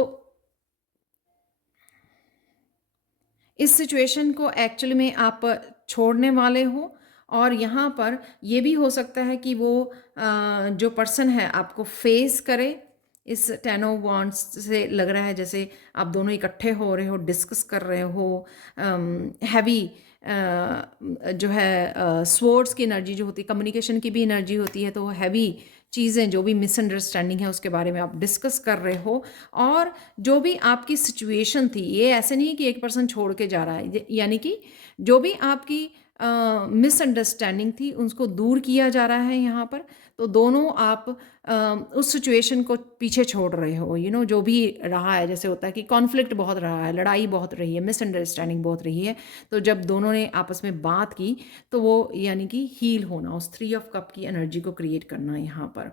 इस सिचुएशन को एक्चुअली में आप छोड़ने वाले हो, और यहाँ पर ये भी हो सकता है कि वो जो पर्सन है आपको फेस करे। इस 10 ऑफ वांड्स से लग रहा है जैसे आप दोनों इकट्ठे हो रहे हो, डिस्कस कर रहे हो, हैवी जो है स्वॉर्ड्स की एनर्जी जो होती है, कम्युनिकेशन की भी एनर्जी होती है, तो हैवी चीज़ें, जो भी मिसअंडरस्टैंडिंग है उसके बारे में आप डिस्कस कर रहे हो, और जो भी आपकी सिचुएशन थी, ये ऐसे नहीं कि एक पर्सन छोड़ के जा रहा है, यानी कि जो भी आपकी मिसअंडरस्टैंडिंग थी उसको दूर किया जा रहा है यहाँ पर। तो दोनों आप उस सिचुएशन को पीछे छोड़ रहे हो, जो भी रहा है, जैसे होता है कि कॉन्फ्लिक्ट बहुत रहा है, लड़ाई बहुत रही है, मिसअंडरस्टैंडिंग बहुत रही है, तो जब दोनों ने आपस में बात की तो वो यानी कि हील होना, उस 3 ऑफ कप की एनर्जी को क्रिएट करना यहाँ पर।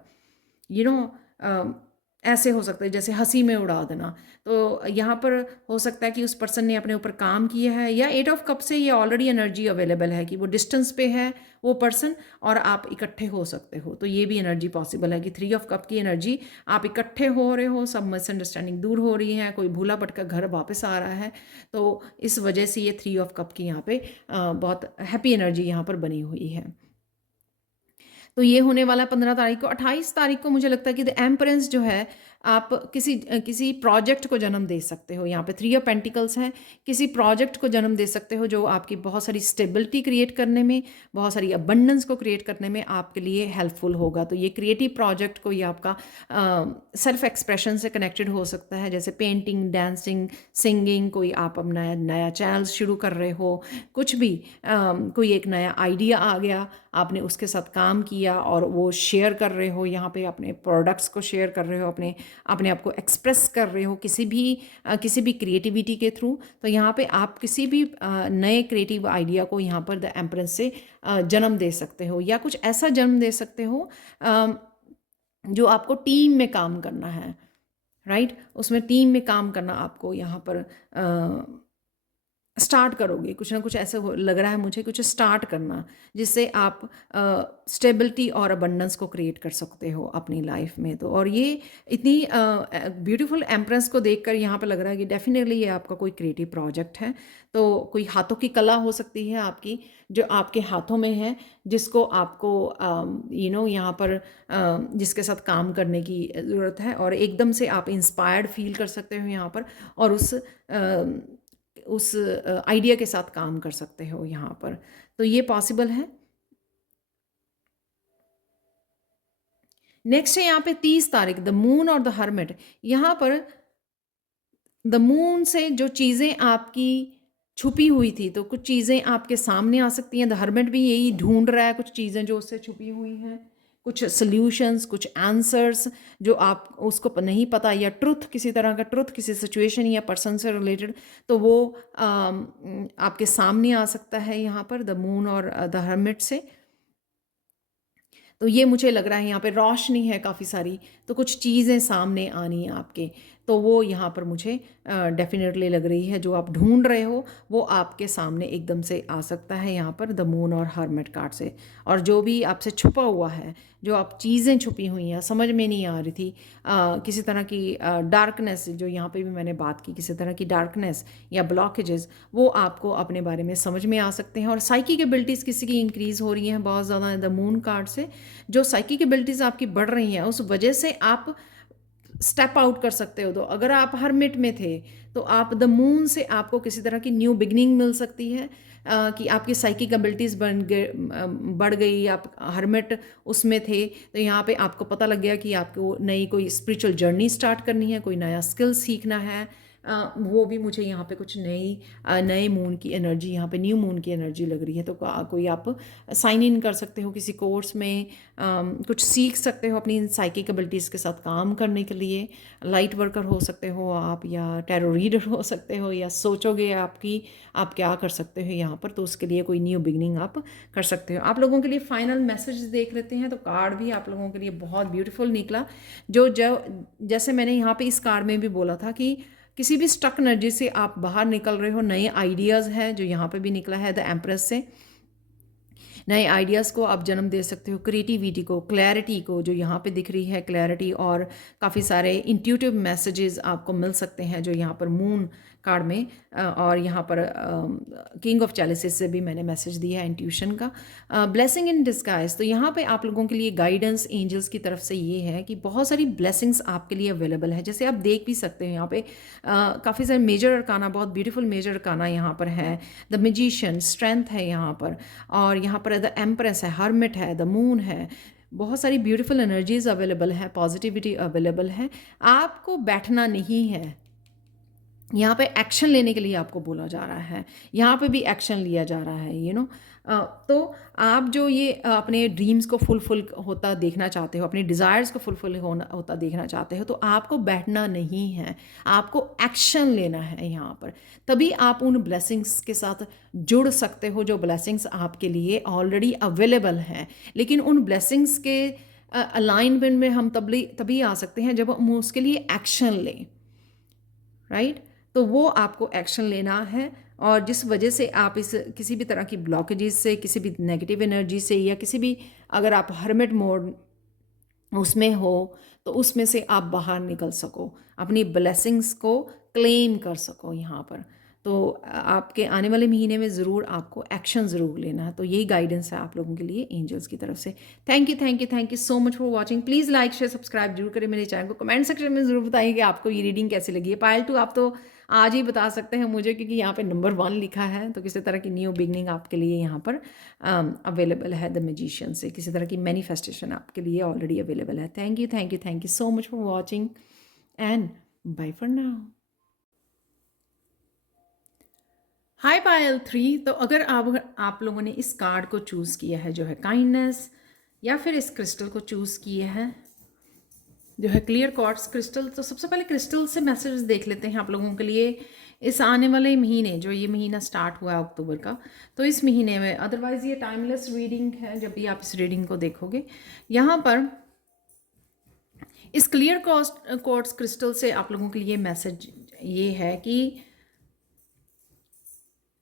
यू नो ऐसे हो सकता है जैसे हंसी में उड़ा देना। तो यहाँ पर हो सकता है कि उस पर्सन ने अपने ऊपर काम किया है, या 8 ऑफ कप से ये ऑलरेडी एनर्जी अवेलेबल है कि वो डिस्टेंस पे है वो पर्सन, और आप इकट्ठे हो सकते हो। तो ये भी एनर्जी पॉसिबल है कि 3 ऑफ कप की एनर्जी, आप इकट्ठे हो रहे हो, सब मिसअंडरस्टैंडिंग दूर हो रही है, कोई भूला भटका घर वापस आ रहा है। तो इस वजह से ये 3 ऑफ कप की यहाँ पे बहुत हैप्पी एनर्जी यहाँ पर बनी हुई है। तो ये होने वाला है 15 तारीख को। 28 तारीख को मुझे लगता है कि द एम्परेंस जो है, आप किसी प्रोजेक्ट को जन्म दे सकते हो। यहाँ पे 3 ऑफ पेंटिकल्स है, किसी प्रोजेक्ट को जन्म दे सकते हो जो आपकी बहुत सारी स्टेबिलिटी क्रिएट करने में, बहुत सारी अबंडेंस को क्रिएट करने में आपके लिए हेल्पफुल होगा। तो ये क्रिएटिव प्रोजेक्ट कोई आपका सेल्फ एक्सप्रेशन से कनेक्टेड हो सकता है, जैसे पेंटिंग, डांसिंग, सिंगिंग, कोई आप अपना नया चैनल शुरू कर रहे हो, कुछ भी, कोई एक नया आइडिया आ गया, आपने उसके साथ काम किया और वो शेयर कर रहे हो, यहाँ पे अपने प्रोडक्ट्स को शेयर कर रहे हो, अपने आप को एक्सप्रेस कर रहे हो किसी भी क्रिएटिविटी के थ्रू। तो यहाँ पे आप किसी भी नए क्रिएटिव आइडिया को यहाँ पर द एम्प्रेस से जन्म दे सकते हो, या कुछ ऐसा जन्म दे सकते हो जो आपको टीम में काम करना है, राइट। उसमें टीम में काम करना आपको यहाँ पर स्टार्ट करोगे, कुछ ना कुछ ऐसे लग रहा है मुझे, कुछ स्टार्ट करना जिससे आप स्टेबिलिटी और अबंडेंस को क्रिएट कर सकते हो अपनी लाइफ में। तो और ये इतनी ब्यूटीफुल एम्प्रेस को देखकर यहाँ पे लग रहा है कि डेफिनेटली ये आपका कोई क्रिएटिव प्रोजेक्ट है। तो कोई हाथों की कला हो सकती है आपकी, जो आपके हाथों में है, जिसको आपको यहाँ पर जिसके साथ काम करने की ज़रूरत है, और एकदम से आप इंस्पायर्ड फील कर सकते हो यहाँ पर, और उस आइडिया के साथ काम कर सकते हो यहाँ पर। तो ये पॉसिबल है। नेक्स्ट है यहाँ पे 30 तारीख, द मून और द हर्मिट। यहाँ पर द मून से जो चीज़ें आपकी छुपी हुई थी, तो कुछ चीज़ें आपके सामने आ सकती हैं। द हर्मिट भी यही ढूंढ रहा है कुछ चीज़ें जो उससे छुपी हुई हैं, कुछ सल्यूशंस, कुछ आंसर्स जो आप उसको नहीं पता, या ट्रुथ, किसी तरह का ट्रुथ, किसी सिचुएशन या पर्सन से रिलेटेड, तो वो आपके सामने आ सकता है यहाँ पर द मून और द हर्मिट से। तो ये मुझे लग रहा है यहाँ पे रोशनी है काफ़ी सारी, तो कुछ चीज़ें सामने आनी है आपके, तो वो यहाँ पर मुझे डेफिनेटली लग रही है, जो आप ढूंढ रहे हो वो आपके सामने एकदम से आ सकता है यहाँ पर द मून और हर्मिट कार्ड से। और जो भी आपसे छुपा हुआ है, जो आप चीज़ें छुपी हुई हैं, समझ में नहीं आ रही थी, किसी तरह की डार्कनेस, जो यहाँ पे भी मैंने बात की, किसी तरह की डार्कनेस या ब्लॉकेजेस, वो आपको अपने बारे में समझ में आ सकते हैं। और साइकिक एबिलिटीज़ किसी की इंक्रीज़ हो रही हैं बहुत ज़्यादा द मून कार्ड से, जो साइकिक एबिलिटीज़ आपकी बढ़ रही हैं, उस वजह से आप स्टेप आउट कर सकते हो। तो अगर आप हर्मिट में थे, तो आप द मून से आपको किसी तरह की न्यू बिगनिंग मिल सकती है, कि आपकी साइकिक एबिलिटीज़ बढ़ गई, आप हर्मिट उसमें थे, तो यहाँ पे आपको पता लग गया कि आपको नई कोई स्पिरिचुअल जर्नी स्टार्ट करनी है, कोई नया स्किल सीखना है। वो भी मुझे यहाँ पे कुछ नए मून की एनर्जी, यहाँ पे न्यू मून की एनर्जी लग रही है। तो कोई आप साइन इन कर सकते हो किसी कोर्स में, कुछ सीख सकते हो अपनी साइकिक एबिलिटीज़ के साथ काम करने के लिए। लाइट वर्कर हो सकते हो आप, या टैरो रीडर हो सकते हो, या सोचोगे आप क्या कर सकते हो यहाँ पर, तो उसके लिए कोई न्यू बिगनिंग आप कर सकते हो। आप लोगों के लिए फाइनल मैसेज देख लेते हैं। तो कार्ड भी आप लोगों के लिए बहुत ब्यूटीफुल निकला, जो जैसे मैंने यहाँ पे इस कार्ड में भी बोला था कि किसी भी स्टक एनर्जी से आप बाहर निकल रहे हो, नए आइडियाज़ हैं, जो यहाँ पे भी निकला है द एम्प्रेस से, नए आइडियाज़ को आप जन्म दे सकते हो, क्रिएटिविटी को, क्लैरिटी को, जो यहाँ पे दिख रही है क्लैरिटी, और काफ़ी सारे इंट्यूटिव मैसेजेस आपको मिल सकते हैं जो यहाँ पर मून कार्ड में, और यहाँ पर किंग ऑफ चैलिसेस से भी मैंने मैसेज दिया है इंट्यूशन का। ब्लेसिंग इन डिस्गाइज, तो यहाँ पे आप लोगों के लिए गाइडेंस एंजल्स की तरफ से ये है कि बहुत सारी ब्लेसिंग्स आपके लिए अवेलेबल है। जैसे आप देख भी सकते हैं यहाँ पे काफ़ी सारे मेजर अरकाना, बहुत ब्यूटीफुल मेजर अरकाना यहाँ पर है। द मैजिशियन, स्ट्रेंथ है यहाँ पर, और यहाँ पर द एम्प्रेस है, हर्मिट है, द मून है, बहुत सारी ब्यूटीफुल एनर्जीज अवेलेबल है, पॉजिटिविटी अवेलेबल है। आपको बैठना नहीं है, यहाँ पे एक्शन लेने के लिए आपको बोला जा रहा है, यहाँ पे भी एक्शन लिया जा रहा है, तो आप जो ये अपने ड्रीम्स को फुलफिल होता देखना चाहते हो, अपने डिज़ायर्स को फुलफिल होता देखना चाहते हो, तो आपको बैठना नहीं है, आपको एक्शन लेना है यहाँ पर। तभी आप उन ब्लेसिंग्स के साथ जुड़ सकते हो जो ब्लेसिंग्स आपके लिए ऑलरेडी अवेलेबल हैं। लेकिन उन ब्लेसिंग्स के अलाइनमेंट में हम तभी आ सकते हैं जब हम उसके लिए एक्शन लें, राइट। तो वो आपको एक्शन लेना है, और जिस वजह से आप इस किसी भी तरह की ब्लॉकेजेस से, किसी भी नेगेटिव एनर्जी से, या किसी भी, अगर आप हर्मिट मोड उसमें हो, तो उसमें से आप बाहर निकल सको, अपनी ब्लेसिंग्स को क्लेम कर सको यहाँ पर। तो आपके आने वाले महीने में ज़रूर आपको एक्शन ज़रूर लेना है। तो यही गाइडेंस है आप लोगों के लिए एंजल्स की तरफ से। Thank you so much for watching. Please like share subscribe जरूर करें मेरे चैनल को। कमेंट सेक्शन में ज़रूर बताइए कि आपको ये रीडिंग कैसी लगी है। पायल 2 आप तो आज ही बता सकते हैं मुझे, क्योंकि यहाँ पे नंबर 1 लिखा है। तो किसी तरह की न्यू बिगनिंग आपके लिए यहाँ पर अवेलेबल है द मैजिशियन से, किसी तरह की मैनिफेस्टेशन आपके लिए ऑलरेडी अवेलेबल है। Thank you so much for watching and bye for now. Hi Payal 3। तो अगर आप लोगों ने इस कार्ड को चूज़ किया है जो है काइंडनेस, या फिर इस क्रिस्टल को चूज़ किया है जो है क्लियर क्वार्ट्ज क्रिस्टल, तो सबसे पहले क्रिस्टल से मैसेज देख लेते हैं आप लोगों के लिए इस आने वाले महीने, जो ये महीना स्टार्ट हुआ है अक्टूबर का, तो इस महीने में। अदरवाइज़ ये टाइमलेस रीडिंग है जब भी आप इस रीडिंग को देखोगे। यहाँ पर इस क्लियर क्वार्ट्ज क्रिस्टल से आप लोगों के लिए मैसेज ये है कि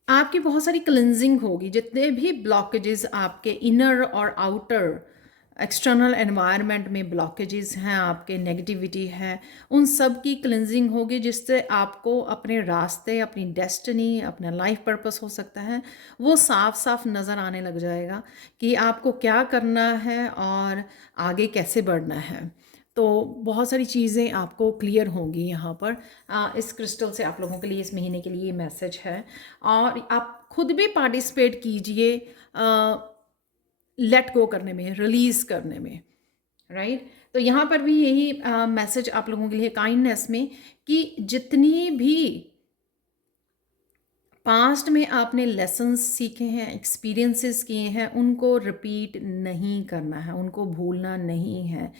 आपकी बहुत सारी क्लिनजिंग होगी। जितने भी ब्लॉकेजेस आपके इनर और आउटर एक्सटर्नल एनवायरनमेंट में ब्लॉकेजेस हैं, आपके नेगेटिविटी है, उन सब की क्लिनजिंग होगी, जिससे आपको अपने रास्ते, अपनी डेस्टिनी, अपना लाइफ पर्पस हो सकता है, वो साफ साफ नज़र आने लग जाएगा कि आपको क्या करना है और आगे कैसे बढ़ना है। तो बहुत सारी चीज़ें आपको क्लियर होंगी यहाँ पर। इस क्रिस्टल से आप लोगों के लिए इस महीने के लिए मैसेज है। और आप खुद भी पार्टिसिपेट कीजिए लेट गो करने में, रिलीज़ करने में, राइट। तो यहाँ पर भी यही मैसेज आप लोगों के लिए काइंडनेस में, कि जितनी भी पास्ट में आपने लेसन्स सीखे हैं, एक्सपीरियंसेस किए हैं, उनको रिपीट नहीं करना है, उनको भूलना नहीं है।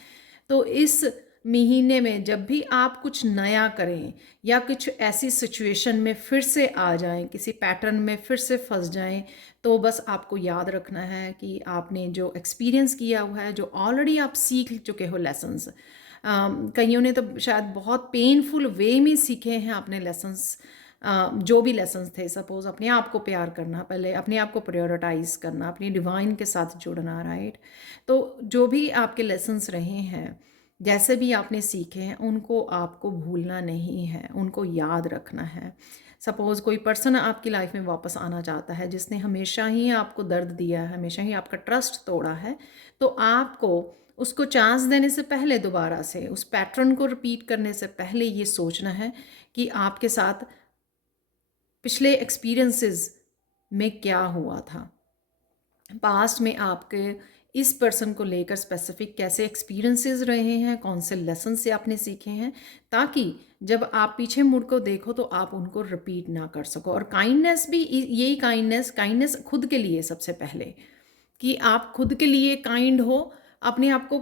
तो इस महीने में जब भी आप कुछ नया करें, या कुछ ऐसी सिचुएशन में फिर से आ जाएं, किसी पैटर्न में फिर से फंस जाएं, तो बस आपको याद रखना है कि आपने जो एक्सपीरियंस किया हुआ है, जो ऑलरेडी आप सीख चुके हो लेसन्स, कईयों ने तो शायद बहुत पेनफुल वे में सीखे हैं अपने लेसन्स, जो भी लेसन्स थे। सपोज़ अपने आप को प्यार करना, पहले अपने आप को प्रायोरिटाइज़ करना, अपनी डिवाइन के साथ जुड़ना, राइट। तो जो भी आपके लेसन्स रहे हैं, जैसे भी आपने सीखे हैं, उनको आपको भूलना नहीं है, उनको याद रखना है। सपोज़ कोई पर्सन आपकी लाइफ में वापस आना चाहता है जिसने हमेशा ही आपको दर्द दिया है, हमेशा ही आपका ट्रस्ट तोड़ा है, तो आपको उसको चांस देने से पहले, दोबारा से उस पैटर्न को रिपीट करने से पहले ये सोचना है कि आपके साथ पिछले एक्सपीरियंसेस में क्या हुआ था, पास्ट में आपके इस पर्सन को लेकर स्पेसिफिक कैसे एक्सपीरियंसेस रहे हैं, कौन से लेसन से आपने सीखे हैं, ताकि जब आप पीछे मुड़ को देखो तो आप उनको रिपीट ना कर सको। और काइंडनेस भी यही काइंडनेस खुद के लिए सबसे पहले, कि आप खुद के लिए काइंड हो, अपने आप को,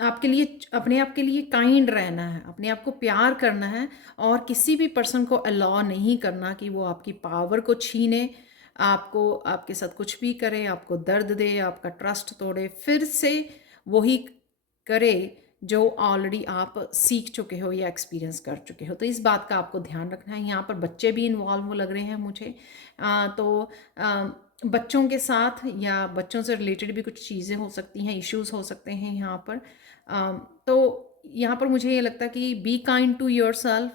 अपने आप के लिए काइंड रहना है, अपने आप को प्यार करना है, और किसी भी पर्सन को अलाउ नहीं करना कि वो आपकी पावर को छीने, आपको, आपके साथ कुछ भी करे, आपको दर्द दे, आपका ट्रस्ट तोड़े, फिर से वही करे जो ऑलरेडी आप सीख चुके हो या एक्सपीरियंस कर चुके हो। तो इस बात का आपको ध्यान रखना है। यहाँ पर बच्चे भी इन्वॉल्व लग रहे हैं मुझे, तो बच्चों के साथ या बच्चों से रिलेटेड भी कुछ चीज़ें हो सकती हैं, इश्यूज हो सकते हैं यहाँ पर। तो यहाँ पर मुझे ये लगता है कि be kind to your self,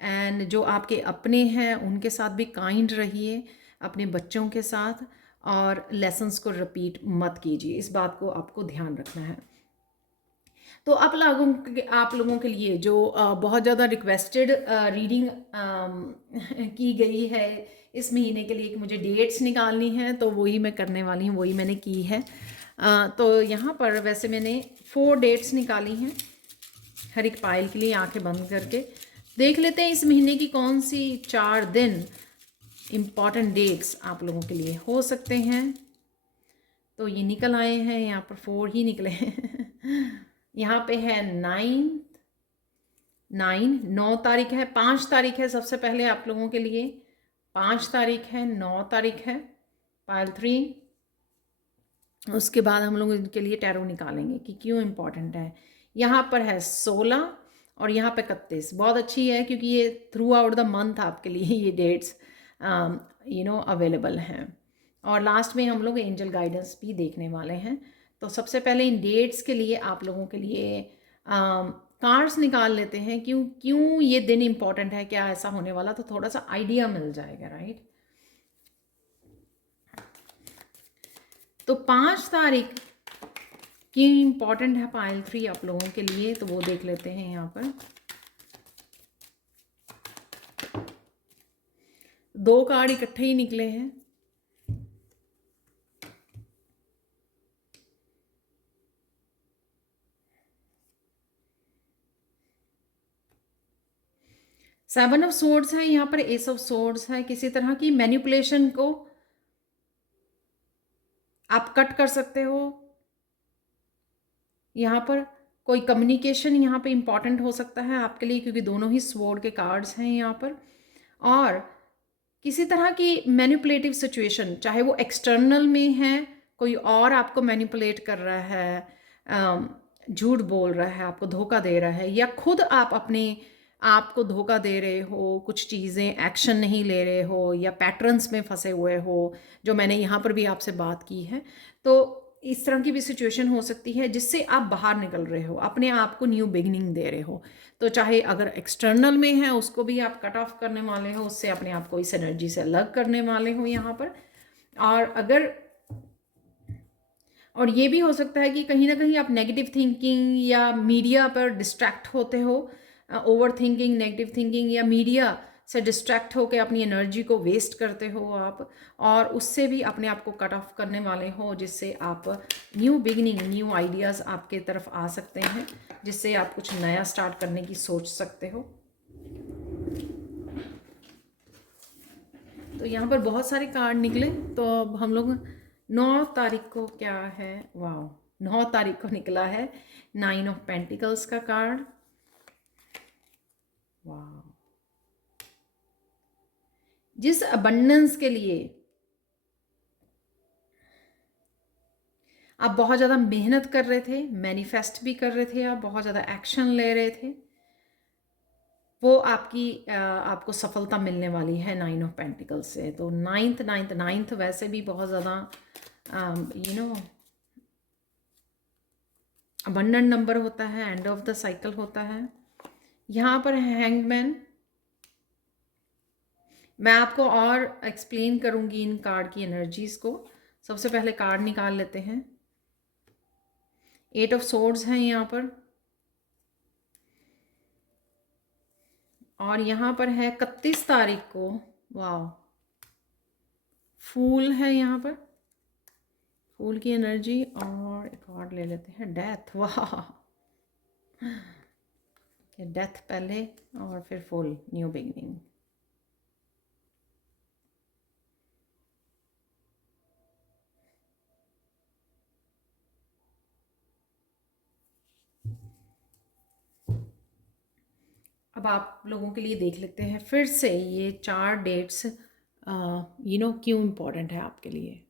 and जो आपके अपने हैं उनके साथ भी काइंड रहिए, अपने बच्चों के साथ, और लेसन्स को रिपीट मत कीजिए। इस बात को आपको ध्यान रखना है। तो आप लोगों के लिए जो बहुत ज़्यादा रिक्वेस्टेड रीडिंग की गई है इस महीने के लिए, कि मुझे डेट्स निकालनी है, तो वही मैं करने वाली हूँ, वही मैंने की है। तो यहाँ पर वैसे मैंने 4 डेट्स निकाली हैं हर एक पाइल के लिए, आंखें बंद करके देख लेते हैं इस महीने की कौन सी 4 दिन इम्पॉर्टेंट डेट्स आप लोगों के लिए हो सकते हैं। तो ये निकल आए हैं, यहाँ पर 4 ही निकले हैं। यहाँ पे है 9 तारीख है, 5 तारीख है सबसे पहले आप लोगों के लिए, 5 तारीख है, 9 तारीख है पाइल 3। उसके बाद हम लोग इनके लिए टैरो निकालेंगे कि क्यों इम्पॉर्टेंट है। यहाँ पर है 16 और यहाँ पे 31। बहुत अच्छी है क्योंकि ये थ्रू आउट द मंथ आपके लिए ये डेट्स अवेलेबल हैं। और लास्ट में हम लोग एंजल गाइडेंस भी देखने वाले हैं। तो सबसे पहले इन डेट्स के लिए आप लोगों के लिए कार्ड्स निकाल लेते हैं, क्यों ये दिन इम्पॉर्टेंट है, क्या ऐसा होने वाला, तो थोड़ा सा आइडिया मिल जाएगा, राइट। तो 5 तारीख की इम्पॉर्टेंट है पाइल 3 आप लोगों के लिए, तो वो देख लेते हैं। यहाँ पर 2 कार्ड इकट्ठे ही निकले हैं। सेवन ऑफ सोर्ड्स है, यहाँ पर एस ऑफ सोर्ड्स है। किसी तरह की मैनिपुलेशन को आप कट कर सकते हो। यहाँ पर कोई कम्युनिकेशन यहाँ पे इम्पॉर्टेंट हो सकता है आपके लिए, क्योंकि दोनों ही स्वॉर्ड के कार्ड्स हैं यहाँ पर। और किसी तरह की मैनिपुलेटिव सिचुएशन, चाहे वो एक्सटर्नल में है, कोई और आपको मैनिपुलेट कर रहा है, झूठ बोल रहा है, आपको धोखा दे रहा है, या खुद आप अपने आपको धोखा दे रहे हो, कुछ चीज़ें एक्शन नहीं ले रहे हो, या पैटर्न्स में फंसे हुए हो, जो मैंने यहाँ पर भी आपसे बात की है। तो इस तरह की भी सिचुएशन हो सकती है जिससे आप बाहर निकल रहे हो, अपने आप को न्यू बिगिनिंग दे रहे हो। तो चाहे अगर एक्सटर्नल में है उसको भी आप कट ऑफ करने वाले हो, उससे अपने आप को इस एनर्जी से अलग करने वाले हो यहाँ पर। और ये भी हो सकता है कि कहीं ना कहीं आप नेगेटिव थिंकिंग या मीडिया पर डिस्ट्रैक्ट होते हो, ओवर थिंकिंग, नेगेटिव थिंकिंग या मीडिया से डिस्ट्रैक्ट होकर अपनी एनर्जी को वेस्ट करते हो आप, और उससे भी अपने आप को कट ऑफ करने वाले हो, जिससे आप न्यू बिगिनिंग, न्यू आइडियाज़ आपके तरफ आ सकते हैं, जिससे आप कुछ नया स्टार्ट करने की सोच सकते हो। तो यहाँ पर बहुत सारे कार्ड निकले। तो अब हम लोग 9 तारीख को क्या है, वाह, 9 तारीख को निकला है 9 ऑफ पेंटिकल्स का कार्ड। वाह, जिस अबंडेंस के लिए आप बहुत ज़्यादा मेहनत कर रहे थे, मैनिफेस्ट भी कर रहे थे, आप बहुत ज़्यादा एक्शन ले रहे थे, वो आपको सफलता मिलने वाली है 9 ऑफ पेंटिकल्स से। तो नाइन्थ वैसे भी बहुत ज़्यादा अबंडेंट नंबर होता है, एंड ऑफ द साइकिल होता है। यहाँ पर है हैंगमैन। मैं आपको और एक्सप्लेन करूँगी इन कार्ड की एनर्जीज़ को। सबसे पहले कार्ड निकाल लेते हैं। 8 ऑफ सोर्ड्स हैं यहाँ पर, और यहाँ पर है 31 तारीख को, वाह, फूल है यहाँ पर, फूल की एनर्जी। और एक और ले लेते हैं, डेथ। वाह, डेथ पहले और फिर फुल, न्यू बिगिनिंग। अब आप लोगों के लिए देख लेते हैं फिर से ये 4 डेट्स क्यों इम्पोर्टेंट है आपके लिए।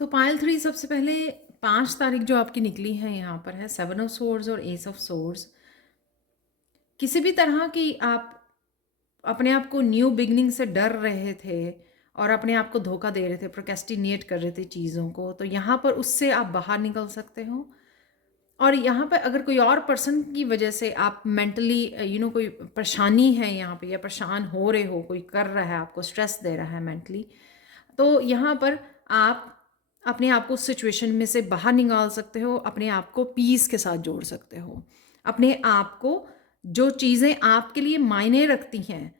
तो पाइल 3 सबसे पहले 5 तारीख जो आपकी निकली है यहाँ पर है 7 ऑफ सोर्ड्स और एस ऑफ सोर्ड्स। किसी भी तरह की आप अपने आप को न्यू बिगनिंग से डर रहे थे और अपने आप को धोखा दे रहे थे, प्रोक्रेस्टिनेट कर रहे थे चीज़ों को, तो यहाँ पर उससे आप बाहर निकल सकते हो। और यहाँ पर अगर कोई और पर्सन की वजह से आप मेंटली कोई परेशानी है यहाँ पे, या परेशान हो रहे हो, कोई कर रहा है आपको स्ट्रेस दे रहा है मेंटली, तो यहाँ पर आप अपने आप को उस सिचुएशन में से बाहर निकाल सकते हो, अपने आप को पीस के साथ जोड़ सकते हो, अपने आप को जो चीज़ें आपके लिए मायने रखती हैं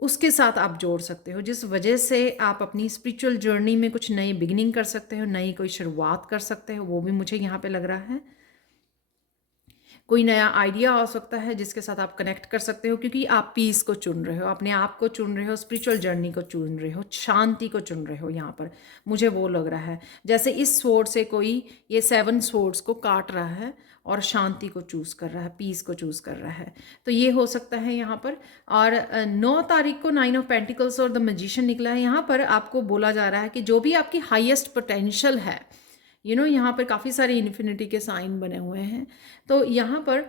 उसके साथ आप जोड़ सकते हो, जिस वजह से आप अपनी स्पिरिचुअल जर्नी में कुछ नई बिगिनिंग कर सकते हो, नई कोई शुरुआत कर सकते हो, वो भी मुझे यहाँ पे लग रहा है। कोई नया आइडिया हो सकता है जिसके साथ आप कनेक्ट कर सकते हो, क्योंकि आप पीस को चुन रहे हो, अपने आप को चुन रहे हो, स्पिरिचुअल जर्नी को चुन रहे हो, शांति को चुन रहे हो। यहाँ पर मुझे वो लग रहा है जैसे इस स्वॉर्ड से कोई ये 7 स्वॉर्ड्स को काट रहा है और शांति को चूज कर रहा है, पीस को चूज कर रहा है। तो ये हो सकता है यहाँ पर। और 9 तारीख को 9 ऑफ पेंटिकल्स और द मैजिशियन निकला है। यहाँ पर आपको बोला जा रहा है कि जो भी आपकी हाईएस्ट पोटेंशियल है, यहाँ पर काफ़ी सारे इन्फिनिटी के साइन बने हुए हैं। तो यहाँ पर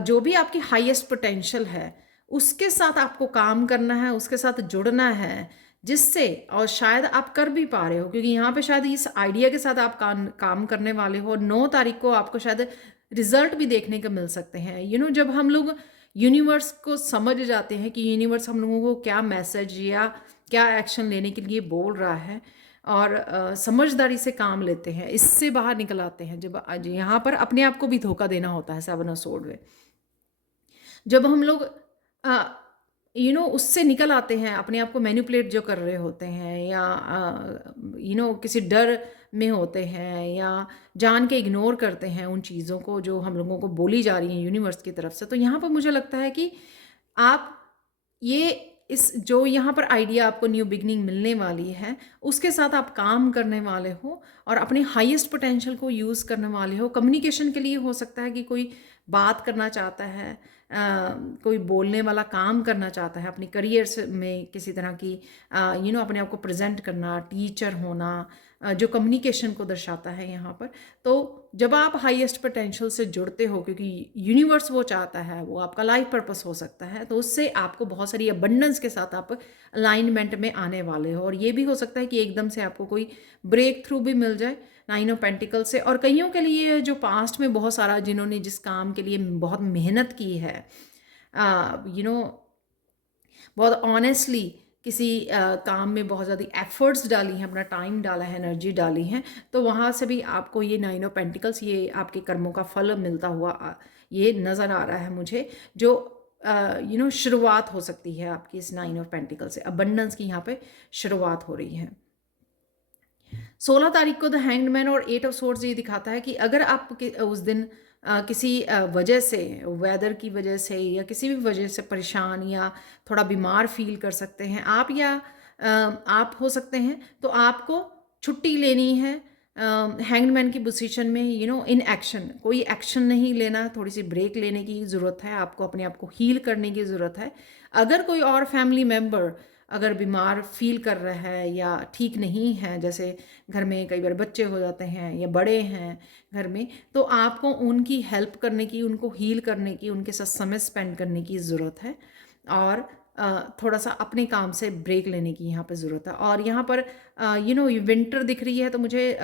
जो भी आपकी हाईएस्ट पोटेंशियल है उसके साथ आपको काम करना है, उसके साथ जुड़ना है, जिससे और शायद आप कर भी पा रहे हो, क्योंकि यहाँ पे शायद इस आइडिया के साथ आप काम करने वाले हो। 9 तारीख को आपको शायद रिजल्ट भी देखने को मिल सकते हैं। जब हम लोग यूनिवर्स को समझ जाते हैं कि यूनिवर्स हम लोगों को क्या मैसेज या क्या एक्शन लेने के लिए बोल रहा है, और समझदारी से काम लेते हैं, इससे बाहर निकल आते हैं। जब आज यहाँ पर अपने आप को भी धोखा देना होता है 7 ऑफ स्वॉर्ड में, जब हम लोग उससे निकल आते हैं, अपने आप को मैनिपुलेट जो कर रहे होते हैं, या किसी डर में होते हैं, या जान के इग्नोर करते हैं उन चीज़ों को जो हम लोगों को बोली जा रही हैं यूनिवर्स की तरफ से। तो यहाँ पर मुझे लगता है कि आप ये इस जो यहाँ पर आइडिया आपको न्यू बिगनिंग मिलने वाली है, उसके साथ आप काम करने वाले हो और अपने हाईएस्ट पोटेंशियल को यूज़ करने वाले हो। कम्युनिकेशन के लिए हो सकता है कि कोई बात करना चाहता है, कोई बोलने वाला काम करना चाहता है अपनी करियर में, किसी तरह की अपने आप को प्रेजेंट करना, टीचर होना, जो कम्युनिकेशन को दर्शाता है यहाँ पर। तो जब आप हाईएस्ट पोटेंशियल से जुड़ते हो, क्योंकि यूनिवर्स वो चाहता है, वो आपका लाइफ पर्पस हो सकता है, तो उससे आपको बहुत सारी अबंडेंस के साथ आप अलाइनमेंट में आने वाले हो। और ये भी हो सकता है कि एकदम से आपको कोई ब्रेक थ्रू भी मिल जाए 9 ऑफ पेंटिकल से। और कईयों के लिए जो पास्ट में बहुत सारा, जिन्होंने जिस काम के लिए बहुत मेहनत की है, बहुत ऑनेस्टली किसी काम में बहुत ज़्यादा एफर्ट्स डाली हैं, अपना टाइम डाला है, एनर्जी डाली है, तो वहाँ से भी आपको ये 9 ऑफ पेंटिकल्स, ये आपके कर्मों का फल मिलता हुआ ये नज़र आ रहा है मुझे। जो शुरुआत हो सकती है आपकी इस 9 ऑफ पेंटिकल से, अबंडेंस की यहाँ पे शुरुआत हो रही है। 16 तारीख को द हैंग्ड मैन और 8 ऑफ सोर्ड्स ये दिखाता है कि अगर आप उस दिन किसी वजह से, वेदर की वजह से या किसी भी वजह से परेशान या थोड़ा बीमार फील कर सकते हैं आप, या आप हो सकते हैं, तो आपको छुट्टी लेनी है हैंग्ड मैन की पोजीशन में, इन एक्शन, कोई एक्शन नहीं लेना, थोड़ी सी ब्रेक लेने की ज़रूरत है आपको, अपने आप को हील करने की ज़रूरत है। अगर कोई और फैमिली मेम्बर अगर बीमार फील कर रहा है या ठीक नहीं है, जैसे घर में कई बार बच्चे हो जाते हैं या बड़े हैं घर में, तो आपको उनकी हेल्प करने की, उनको हील करने की, उनके साथ समय स्पेंड करने की ज़रूरत है, और थोड़ा सा अपने काम से ब्रेक लेने की यहाँ पे ज़रूरत है। और यहाँ पर विंटर दिख रही है, तो मुझे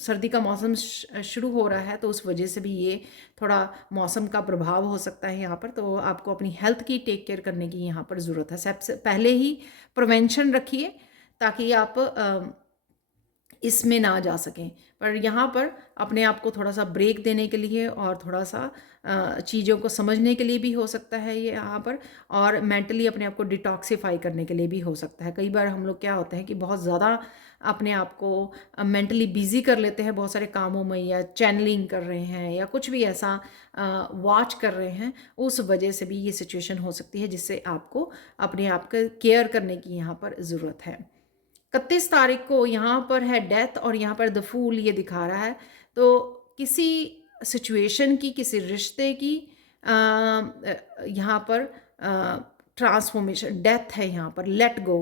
सर्दी का मौसम शुरू हो रहा है, तो उस वजह से भी ये थोड़ा मौसम का प्रभाव हो सकता है यहाँ पर। तो आपको अपनी हेल्थ की टेक केयर करने की यहाँ पर ज़रूरत है। सबसे पहले ही प्रिवेंशन रखिए ताकि आप इसमें ना जा सकें। पर यहाँ पर अपने आप को थोड़ा सा ब्रेक देने के लिए और थोड़ा सा चीज़ों को समझने के लिए भी हो सकता है ये यहाँ पर, और मेंटली अपने आप को डिटॉक्सिफाई करने के लिए भी हो सकता है। कई बार हम लोग क्या होते हैं कि बहुत ज़्यादा अपने आप को मेंटली बिजी कर लेते हैं बहुत सारे कामों में, या चैनलिंग कर रहे हैं या कुछ भी ऐसा वॉच कर रहे हैं, उस वजह से भी ये सिचुएशन हो सकती है, जिससे आपको अपने आप का केयर करने की यहाँ पर ज़रूरत है। 31 तारीख को यहाँ पर है डेथ, और यहाँ पर द फूल ये दिखा रहा है। तो किसी सिचुएशन की, किसी रिश्ते की यहाँ पर ट्रांसफॉर्मेशन, डेथ है यहाँ पर, लेट गो,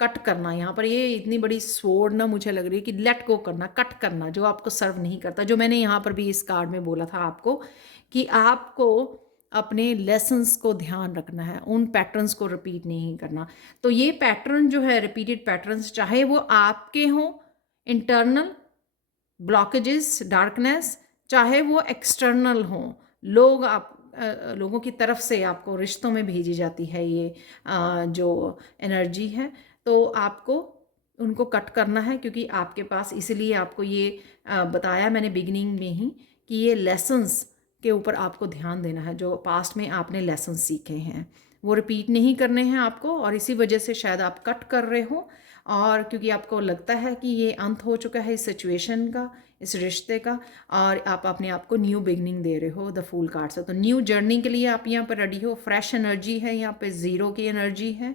कट करना। यहाँ पर ये इतनी बड़ी स्वॉर्ड ना मुझे लग रही है कि लेट गो करना, कट करना, जो आपको सर्व नहीं करता। जो मैंने यहाँ पर भी इस कार्ड में बोला था आपको कि आपको अपने लेसन्स को ध्यान रखना है, उन पैटर्न्स को रिपीट नहीं करना। तो ये पैटर्न जो है, रिपीटेड पैटर्न्स, चाहे वो आपके हों इंटरनल ब्लॉकेजेस, डार्कनेस, चाहे वो एक्सटर्नल हों, लोगों की तरफ से आपको रिश्तों में भेजी जाती है ये जो एनर्जी है, तो आपको उनको कट करना है, क्योंकि आपके पास, इसलिए आपको ये बताया मैंने बिगिनिंग में ही कि ये लेसन्स के ऊपर आपको ध्यान देना है, जो पास्ट में आपने लेसन सीखे हैं वो रिपीट नहीं करने हैं आपको, और इसी वजह से शायद आप कट कर रहे हो, और क्योंकि आपको लगता है कि ये अंत हो चुका है इस सिचुएशन का, इस रिश्ते का, और आप अपने आप को न्यू बिगनिंग दे रहे हो द फूल कार्ड से। तो न्यू जर्नी के लिए आप यहाँ पर रेडी हो, फ्रेश एनर्जी है यहाँ पे, ज़ीरो की एनर्जी है।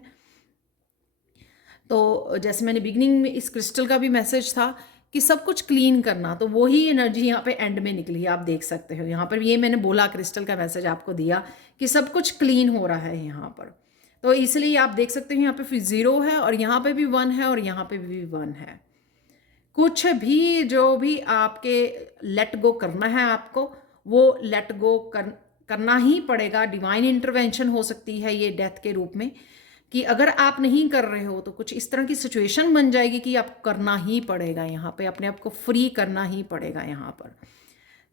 तो जैसे मैंने बिगनिंग में इस क्रिस्टल का भी मैसेज था कि सब कुछ क्लीन करना, तो वही एनर्जी यहाँ पे एंड में निकली, आप देख सकते हो यहाँ पर। ये मैंने बोला, क्रिस्टल का मैसेज आपको दिया कि सब कुछ क्लीन हो रहा है यहाँ पर। तो इसलिए आप देख सकते हो यहाँ पे फिर 0 है, और यहाँ पे भी 1 है, और यहाँ पे भी 1 है। कुछ भी जो भी आपके लेट गो करना है आपको, वो लेट गो करना ही पड़ेगा। डिवाइन इंटरवेंशन हो सकती है ये डेथ के रूप में, कि अगर आप नहीं कर रहे हो तो कुछ इस तरह की सिचुएशन बन जाएगी कि आपको करना ही पड़ेगा यहाँ पे, अपने आप को फ्री करना ही पड़ेगा यहाँ पर।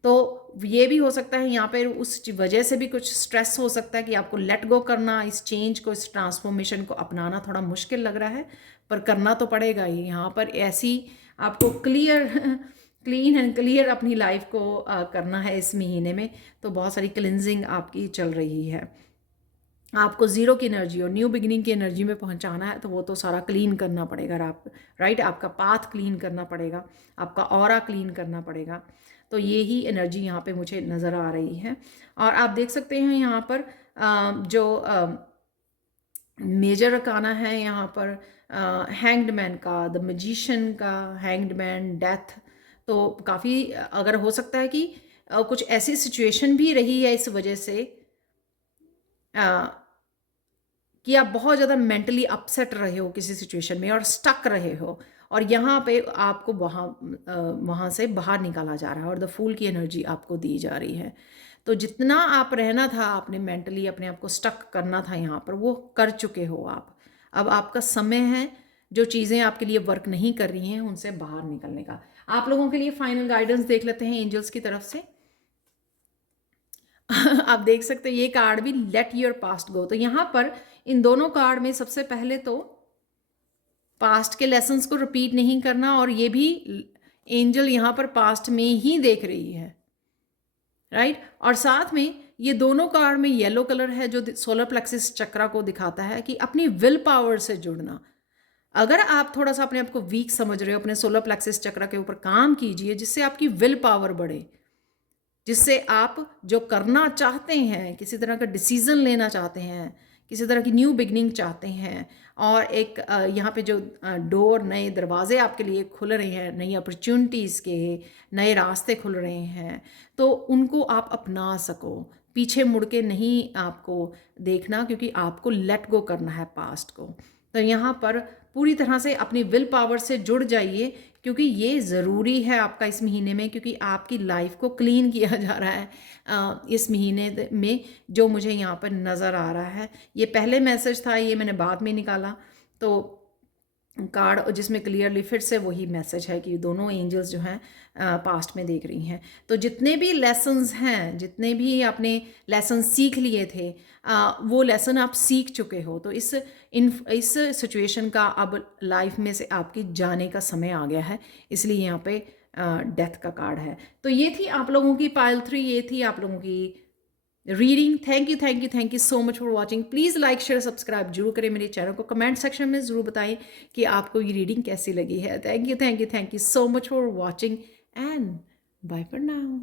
तो ये भी हो सकता है यहाँ पे उस वजह से भी कुछ स्ट्रेस हो सकता है कि आपको लेट गो करना, इस चेंज को, इस ट्रांसफॉर्मेशन को अपनाना थोड़ा मुश्किल लग रहा है, पर करना तो पड़ेगा ही। यहाँ पर ऐसी आपको क्लीन एंड क्लियर अपनी लाइफ को करना है इस महीने में। तो बहुत सारी क्लिनजिंग आपकी चल रही है। आपको 0 की एनर्जी और न्यू बिगिनिंग की एनर्जी में पहुंचाना है, तो वो तो सारा क्लीन करना पड़ेगा आप, राइट। आपका पाथ क्लीन करना पड़ेगा, आपका ऑरा क्लीन करना पड़ेगा। तो ये ही एनर्जी यहाँ पे मुझे नज़र आ रही है। और आप देख सकते हैं यहाँ पर जो मेजर अकाना है यहाँ पर हैंग्ड मैन का, द मैजिशियन का, हैंग्ड मैन, डेथ। तो काफ़ी अगर हो सकता है कि कुछ ऐसी सिचुएशन भी रही है इस वजह से कि आप बहुत ज़्यादा मेंटली अपसेट रहे हो किसी सिचुएशन में और स्टक रहे हो, और यहाँ पे आपको वहाँ से बाहर निकाला जा रहा है, और द फूल की एनर्जी आपको दी जा रही है। तो जितना आप रहना था, आपने मेंटली अपने आप को स्टक करना था यहाँ पर, वो कर चुके हो आप। अब आपका समय है, जो चीज़ें आपके लिए वर्क नहीं कर रही हैं उनसे बाहर निकलने का। आप लोगों के लिए फाइनल गाइडेंस देख लेते हैं एंजल्स की तरफ से। आप देख सकते हैं ये कार्ड भी लेट योर पास्ट गो। तो यहाँ पर इन दोनों कार्ड में सबसे पहले तो पास्ट के लेसन्स को रिपीट नहीं करना, और ये भी एंजल यहाँ पर पास्ट में ही देख रही है, राइट। और साथ में ये दोनों कार्ड में येलो कलर है जो सोलर प्लेक्सिस चक्रा को दिखाता है कि अपनी विल पावर से जुड़ना। अगर आप थोड़ा सा अपने आप को वीक समझ रहे हो, अपने सोलर प्लेक्सिस चक्रा के ऊपर काम कीजिए, जिससे आपकी विल पावर बढ़े, जिससे आप जो करना चाहते हैं, किसी तरह का डिसीजन लेना चाहते हैं, किसी तरह की न्यू बिगनिंग चाहते हैं, और एक यहाँ पे जो डोर, नए दरवाजे आपके लिए खुल रहे हैं, नई अपॉर्चुनिटीज़ के नए रास्ते खुल रहे हैं, तो उनको आप अपना सको। पीछे मुड़ के नहीं आपको देखना, क्योंकि आपको लेट गो करना है पास्ट को। तो यहाँ पर पूरी तरह से अपनी विल पावर से जुड़ जाइए, क्योंकि ये ज़रूरी है आपका इस महीने में, क्योंकि आपकी लाइफ को क्लीन किया जा रहा है इस महीने में, जो मुझे यहाँ पर नज़र आ रहा है। ये पहले मैसेज था, ये मैंने बाद में निकाला, तो कार्ड जिसमें क्लियरली फिर से वही मैसेज है कि दोनों एंजल्स जो हैं पास्ट में देख रही हैं। तो जितने भी लेसन्स हैं, जितने भी आपने लेसन सीख लिए थे, वो लेसन आप सीख चुके हो। तो इस सिचुएशन का अब लाइफ में से आपकी जाने का समय आ गया है, इसलिए यहाँ पे डेथ का कार्ड है। तो ये थी आप लोगों की पाइल 3, ये थी आप लोगों की reading. Thank you so much for watching. Please like share subscribe जरूर करें मेरे चैनल को। कमेंट सेक्शन में ज़रूर बताएं कि आपको ये रीडिंग कैसी लगी है। Thank you so much for watching and bye for now.